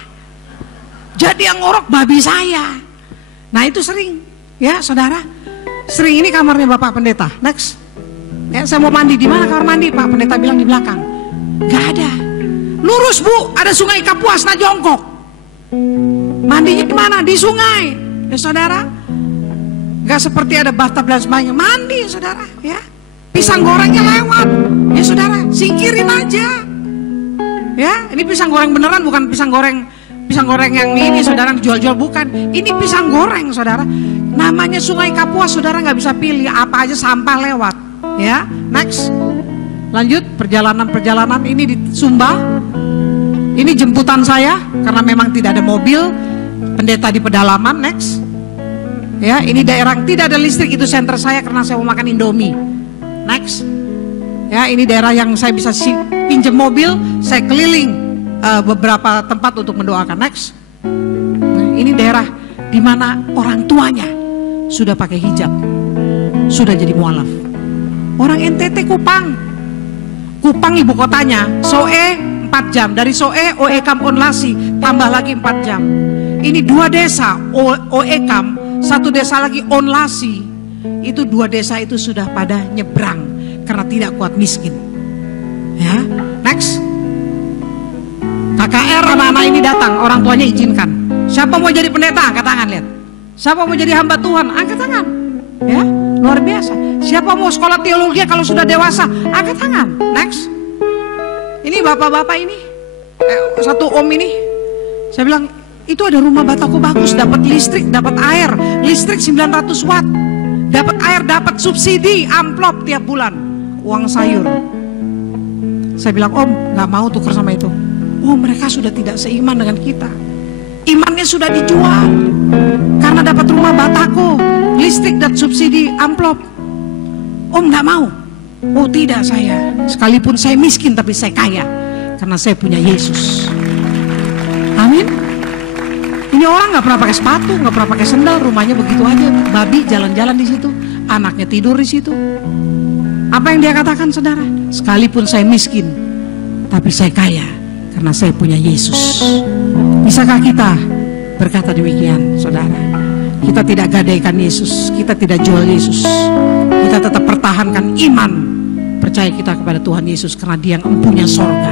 Jadi yang ngorok babi saya. Nah itu sering, ya saudara. Sering. Ini kamarnya Bapak Pendeta. Next. Ya, saya mau mandi, di mana kamar mandi? Pak Pendeta bilang di belakang. Gak ada. Lurus Bu, ada sungai Kapuas, nah jongkok. Mandinya di mana? Di sungai. Ya saudara. Gak seperti ada bathtub dan sebagainya. Mandi saudara, ya. Pisang gorengnya lewat, ya saudara, singkirin aja. Ya, ini pisang goreng beneran, bukan pisang goreng yang ini saudara dijual-jual, bukan. Ini pisang goreng saudara. Namanya Sungai Kapuas, saudara nggak bisa pilih, apa aja sampah lewat. Ya, next. Lanjut perjalanan ini di Sumba. Ini jemputan saya karena memang tidak ada mobil. Pendeta di pedalaman. Next. Ya, ini daerah tidak ada listrik, itu center saya karena saya mau makan Indomie. Next. Ya, ini daerah yang saya bisa pinjam mobil, saya keliling beberapa tempat untuk mendoakan. Next. Nah, ini daerah di mana orang tuanya sudah pakai hijab, sudah jadi mualaf. Orang NTT Kupang ibu kotanya, Soe 4 jam, dari Soe Oekam Onlasi tambah lagi 4 jam. Ini 2 desa Oekam, 1 desa lagi Onlasi. Itu 2 desa itu sudah pada nyebrang karena tidak kuat miskin. Ya, next. KKR anak-anak ini datang, orang tuanya izinkan. Siapa mau jadi pendeta? Angkat tangan, lihat. Siapa mau jadi hamba Tuhan? Angkat tangan. Ya, luar biasa. Siapa mau sekolah teologi kalau sudah dewasa? Angkat tangan. Next. Ini bapak-bapak ini, satu om ini, saya bilang itu ada rumah bataku bagus, dapat listrik, dapat air, listrik 900 watt, dapat air, dapat subsidi, amplop tiap bulan, uang sayur. Saya bilang, om nggak mau tukar sama itu. Oh, mereka sudah tidak seiman dengan kita. Imannya sudah dijual karena dapat rumah batako, listrik dan subsidi amplop. Om nggak mau. Oh tidak, saya sekalipun saya miskin tapi saya kaya karena saya punya Yesus. Amin. Ini orang nggak pernah pakai sepatu, nggak pernah pakai sendal, rumahnya begitu aja, babi jalan-jalan di situ, anaknya tidur di situ. Apa yang dia katakan, saudara? Sekalipun saya miskin tapi saya kaya karena saya punya Yesus. Bisakah kita berkata demikian, saudara? Kita tidak gadaikan Yesus, kita tidak jual Yesus, kita tetap pertahankan iman, percaya kita kepada Tuhan Yesus karena Dia yang empunya sorga.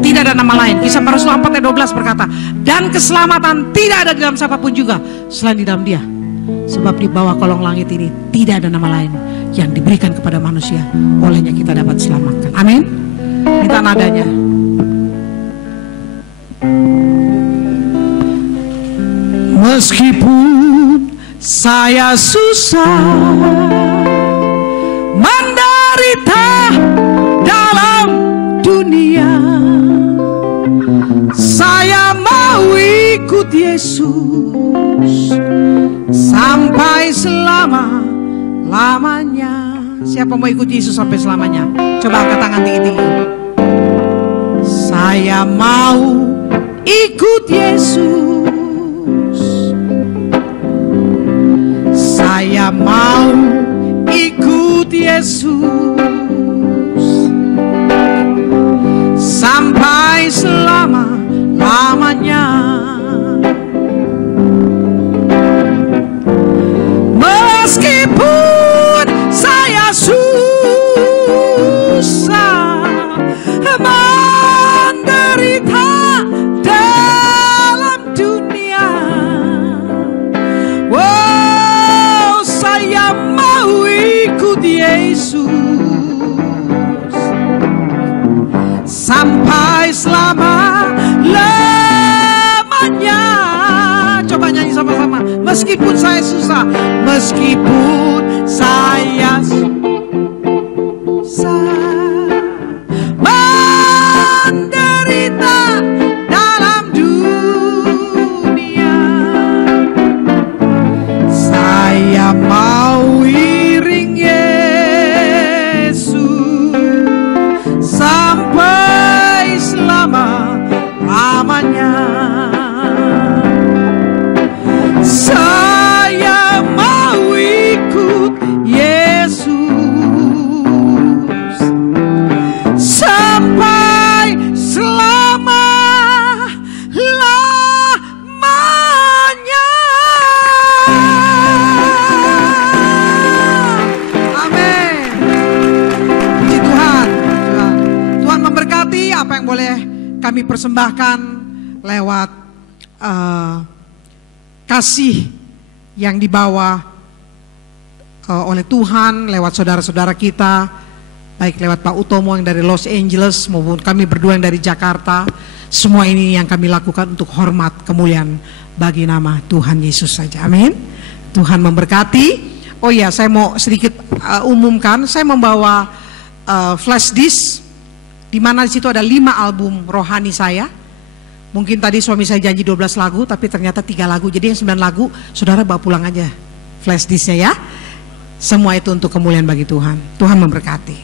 Tidak ada nama lain. Kisah Para Rasul 4:12 berkata, dan keselamatan tidak ada di dalam siapapun juga selain di dalam Dia. Sebab di bawah kolong langit ini tidak ada nama lain yang diberikan kepada manusia, olehnya kita dapat diselamatkan. Amin. Minta nadanya. Meskipun saya susah menderita dalam dunia, saya mau ikut Yesus sampai selama-lamanya. Siapa mau ikut Yesus sampai selamanya? Coba angkat tangan tinggi-tinggi. Saya mau ikut Yesus. Saya mau ikut Yesus sampai selama-lamanya. Meskipun saya susah menderita dalam dunia, wow, saya mau ikut Yesus sampai selama-lamanya. Coba nyanyi sama-sama. Meskipun saya susah, meskipun saya susah menderita dalam dunia, saya mau iring Yesus sampai selama-lamanya. Saya mau ikut Yesus sampai selama-lamanya. Amin. Puji Tuhan. Tuhan memberkati apa yang boleh kami persembahkan lewat kasih yang dibawa oleh Tuhan lewat saudara-saudara kita, baik lewat Pak Utomo yang dari Los Angeles maupun kami berdua yang dari Jakarta. Semua ini yang kami lakukan untuk hormat kemuliaan bagi nama Tuhan Yesus saja. Amin. Tuhan memberkati. Oh ya, saya mau sedikit umumkan, saya membawa flash disk di mana di situ ada 5 album rohani saya. Mungkin tadi suami saya janji 12 lagu, tapi ternyata 3 lagu. Jadi yang 9 lagu, saudara bawa pulang aja flash disknya ya. Semua itu untuk kemuliaan bagi Tuhan. Tuhan memberkati.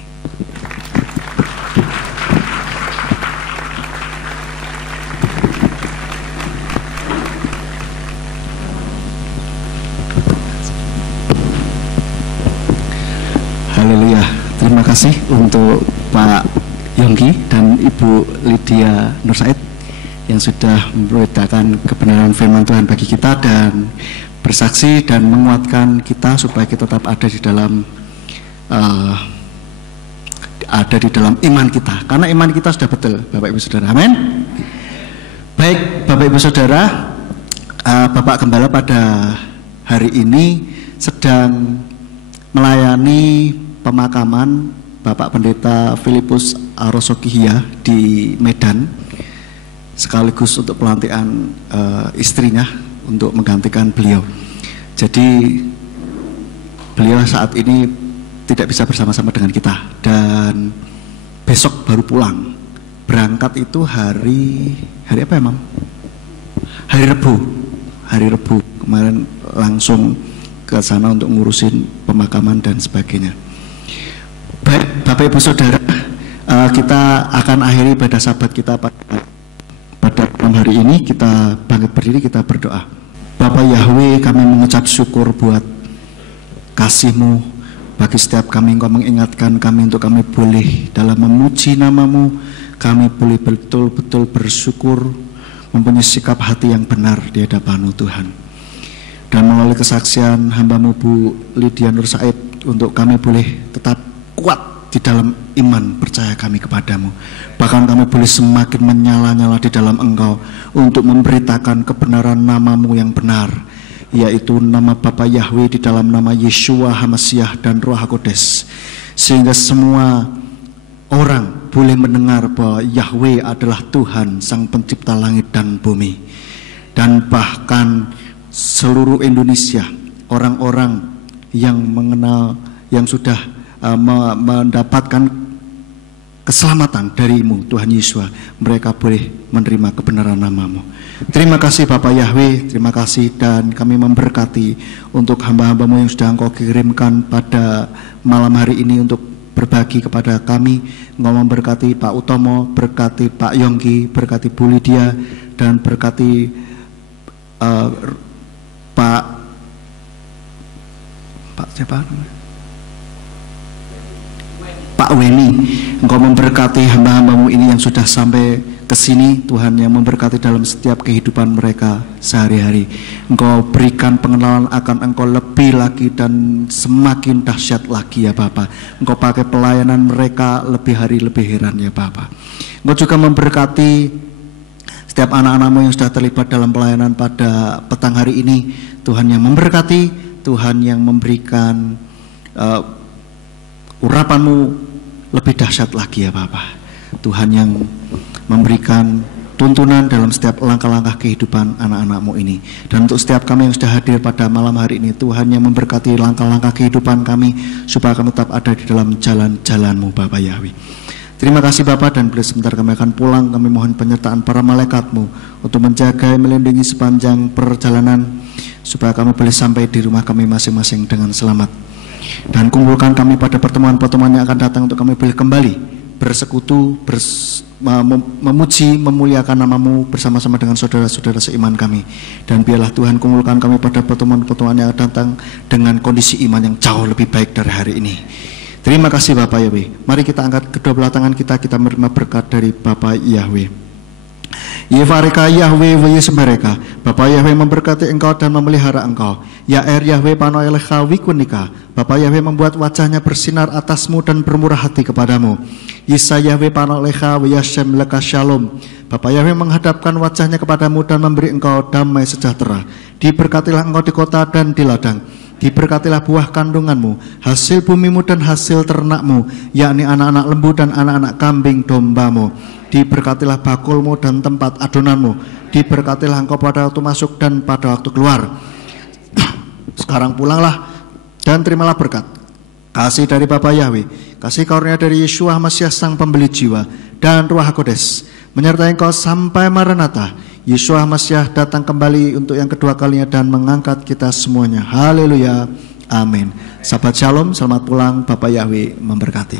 Haleluya. Terima kasih untuk Pak Yonggi dan Ibu Lydia Nur Said yang sudah memberitakan kebenaran firman Tuhan bagi kita dan bersaksi dan menguatkan kita supaya kita tetap ada di dalam iman kita, karena iman kita sudah betul, Bapak Ibu Saudara. Amin. Baik, Bapak Ibu Saudara, Bapak Gembala pada hari ini sedang melayani pemakaman Bapak Pendeta Filipus Arosokihia di Medan, sekaligus untuk pelantikan istrinya untuk menggantikan beliau. Jadi beliau saat ini tidak bisa bersama-sama dengan kita dan besok baru pulang. Berangkat itu hari apa emang? Hari Rebu kemarin langsung ke sana untuk ngurusin pemakaman dan sebagainya. Baik, Bapak Ibu Saudara, kita akan akhiri ibadah sabat kita pada malam hari ini. Kita bangkit berdiri, kita berdoa. Bapak Yahweh, kami mengucap syukur buat kasih-Mu bagi setiap kami. Engkau mengingatkan kami untuk kami boleh dalam memuji nama-Mu, kami boleh betul-betul bersyukur, mempunyai sikap hati yang benar di hadapan-Mu Tuhan. Dan melalui kesaksian hamba-Mu Bu Lydia Nur Said, untuk kami boleh tetap kuat di dalam iman percaya kami kepadamu. Bahkan kami boleh semakin menyala-nyala di dalam Engkau untuk memberitakan kebenaran nama-Mu yang benar, yaitu nama Bapa Yahweh di dalam nama Yeshua HaMashiach dan Roh HaKodes, sehingga semua orang boleh mendengar bahwa Yahweh adalah Tuhan Sang Pencipta langit dan bumi. Dan bahkan seluruh Indonesia, orang-orang yang mengenal, yang sudah mendapatkan keselamatan dari-Mu Tuhan Yesus, mereka boleh menerima kebenaran nama-Mu. Terima kasih Bapak Yahweh, terima kasih, dan kami memberkati untuk hamba-hamba-Mu yang sudah Engkau kirimkan pada malam hari ini untuk berbagi kepada kami. Engkau memberkati Pak Utomo, berkati Pak Yonggi, berkati Bu Lydia, dan berkati Pak siapa namanya? Pak Weni. Engkau memberkati hamba-hamba-Mu ini yang sudah sampai ke sini, Tuhan, yang memberkati dalam setiap kehidupan mereka sehari-hari. Engkau berikan pengenalan akan Engkau lebih lagi dan semakin dahsyat lagi ya Bapa. Engkau pakai pelayanan mereka lebih hari lebih heran ya Bapa. Engkau juga memberkati setiap anak-anak-Mu yang sudah terlibat dalam pelayanan pada petang hari ini, Tuhan, yang memberkati, Tuhan yang memberikan urapan-Mu lebih dahsyat lagi ya Bapa. Tuhan yang memberikan tuntunan dalam setiap langkah-langkah kehidupan anak-anak-Mu ini. Dan untuk setiap kami yang sudah hadir pada malam hari ini, Tuhan yang memberkati langkah-langkah kehidupan kami, supaya kami tetap ada di dalam jalan-jalan-Mu Bapa Yahweh. Terima kasih Bapa, dan bila sebentar kami akan pulang, kami mohon penyertaan para malaikat-Mu untuk menjaga, melindungi sepanjang perjalanan, supaya kami boleh sampai di rumah kami masing-masing dengan selamat. Dan kumpulkan kami pada pertemuan-pertemuan yang akan datang untuk kami boleh kembali bersekutu, memuji, memuliakan nama-Mu bersama-sama dengan saudara-saudara seiman kami. Dan biarlah Tuhan kumpulkan kami pada pertemuan-pertemuan yang akan datang dengan kondisi iman yang jauh lebih baik dari hari ini. Terima kasih Bapak Yahweh. Mari kita angkat kedua belah tangan kita menerima berkat dari Bapak Yahweh. Yevareka Yahweh Yesembereka, Bapak Yahweh memberkati engkau dan memelihara engkau. Ya Yahweh panoelecha wikunika, Bapak Yahweh membuat wajahnya bersinar atasmu dan bermurah hati kepadamu. Yisa Yahweh panoelecha wiyashem leka shalom, Bapak Yahweh menghadapkan wajahnya kepadamu dan memberi engkau damai sejahtera. Diberkatilah engkau di kota dan di ladang. Diberkatilah buah kandunganmu, hasil bumimu dan hasil ternakmu, yakni anak-anak lembu dan anak-anak kambing dombamu. Diberkatilah bakulmu dan tempat adonanmu. Diberkatilah engkau pada waktu masuk dan pada waktu keluar. Sekarang pulanglah dan terimalah berkat, kasih dari Bapa Yahweh, kasih karunia dari Yeshua HaMashiach Sang Pembeli Jiwa, dan Ruach HaKodes menyertai engkau sampai Maranatha. Yeshua HaMashiach datang kembali untuk yang kedua kalinya dan mengangkat kita semuanya. Haleluya, Amin. Sahabat Shalom, selamat pulang. Bapak Yahweh memberkati.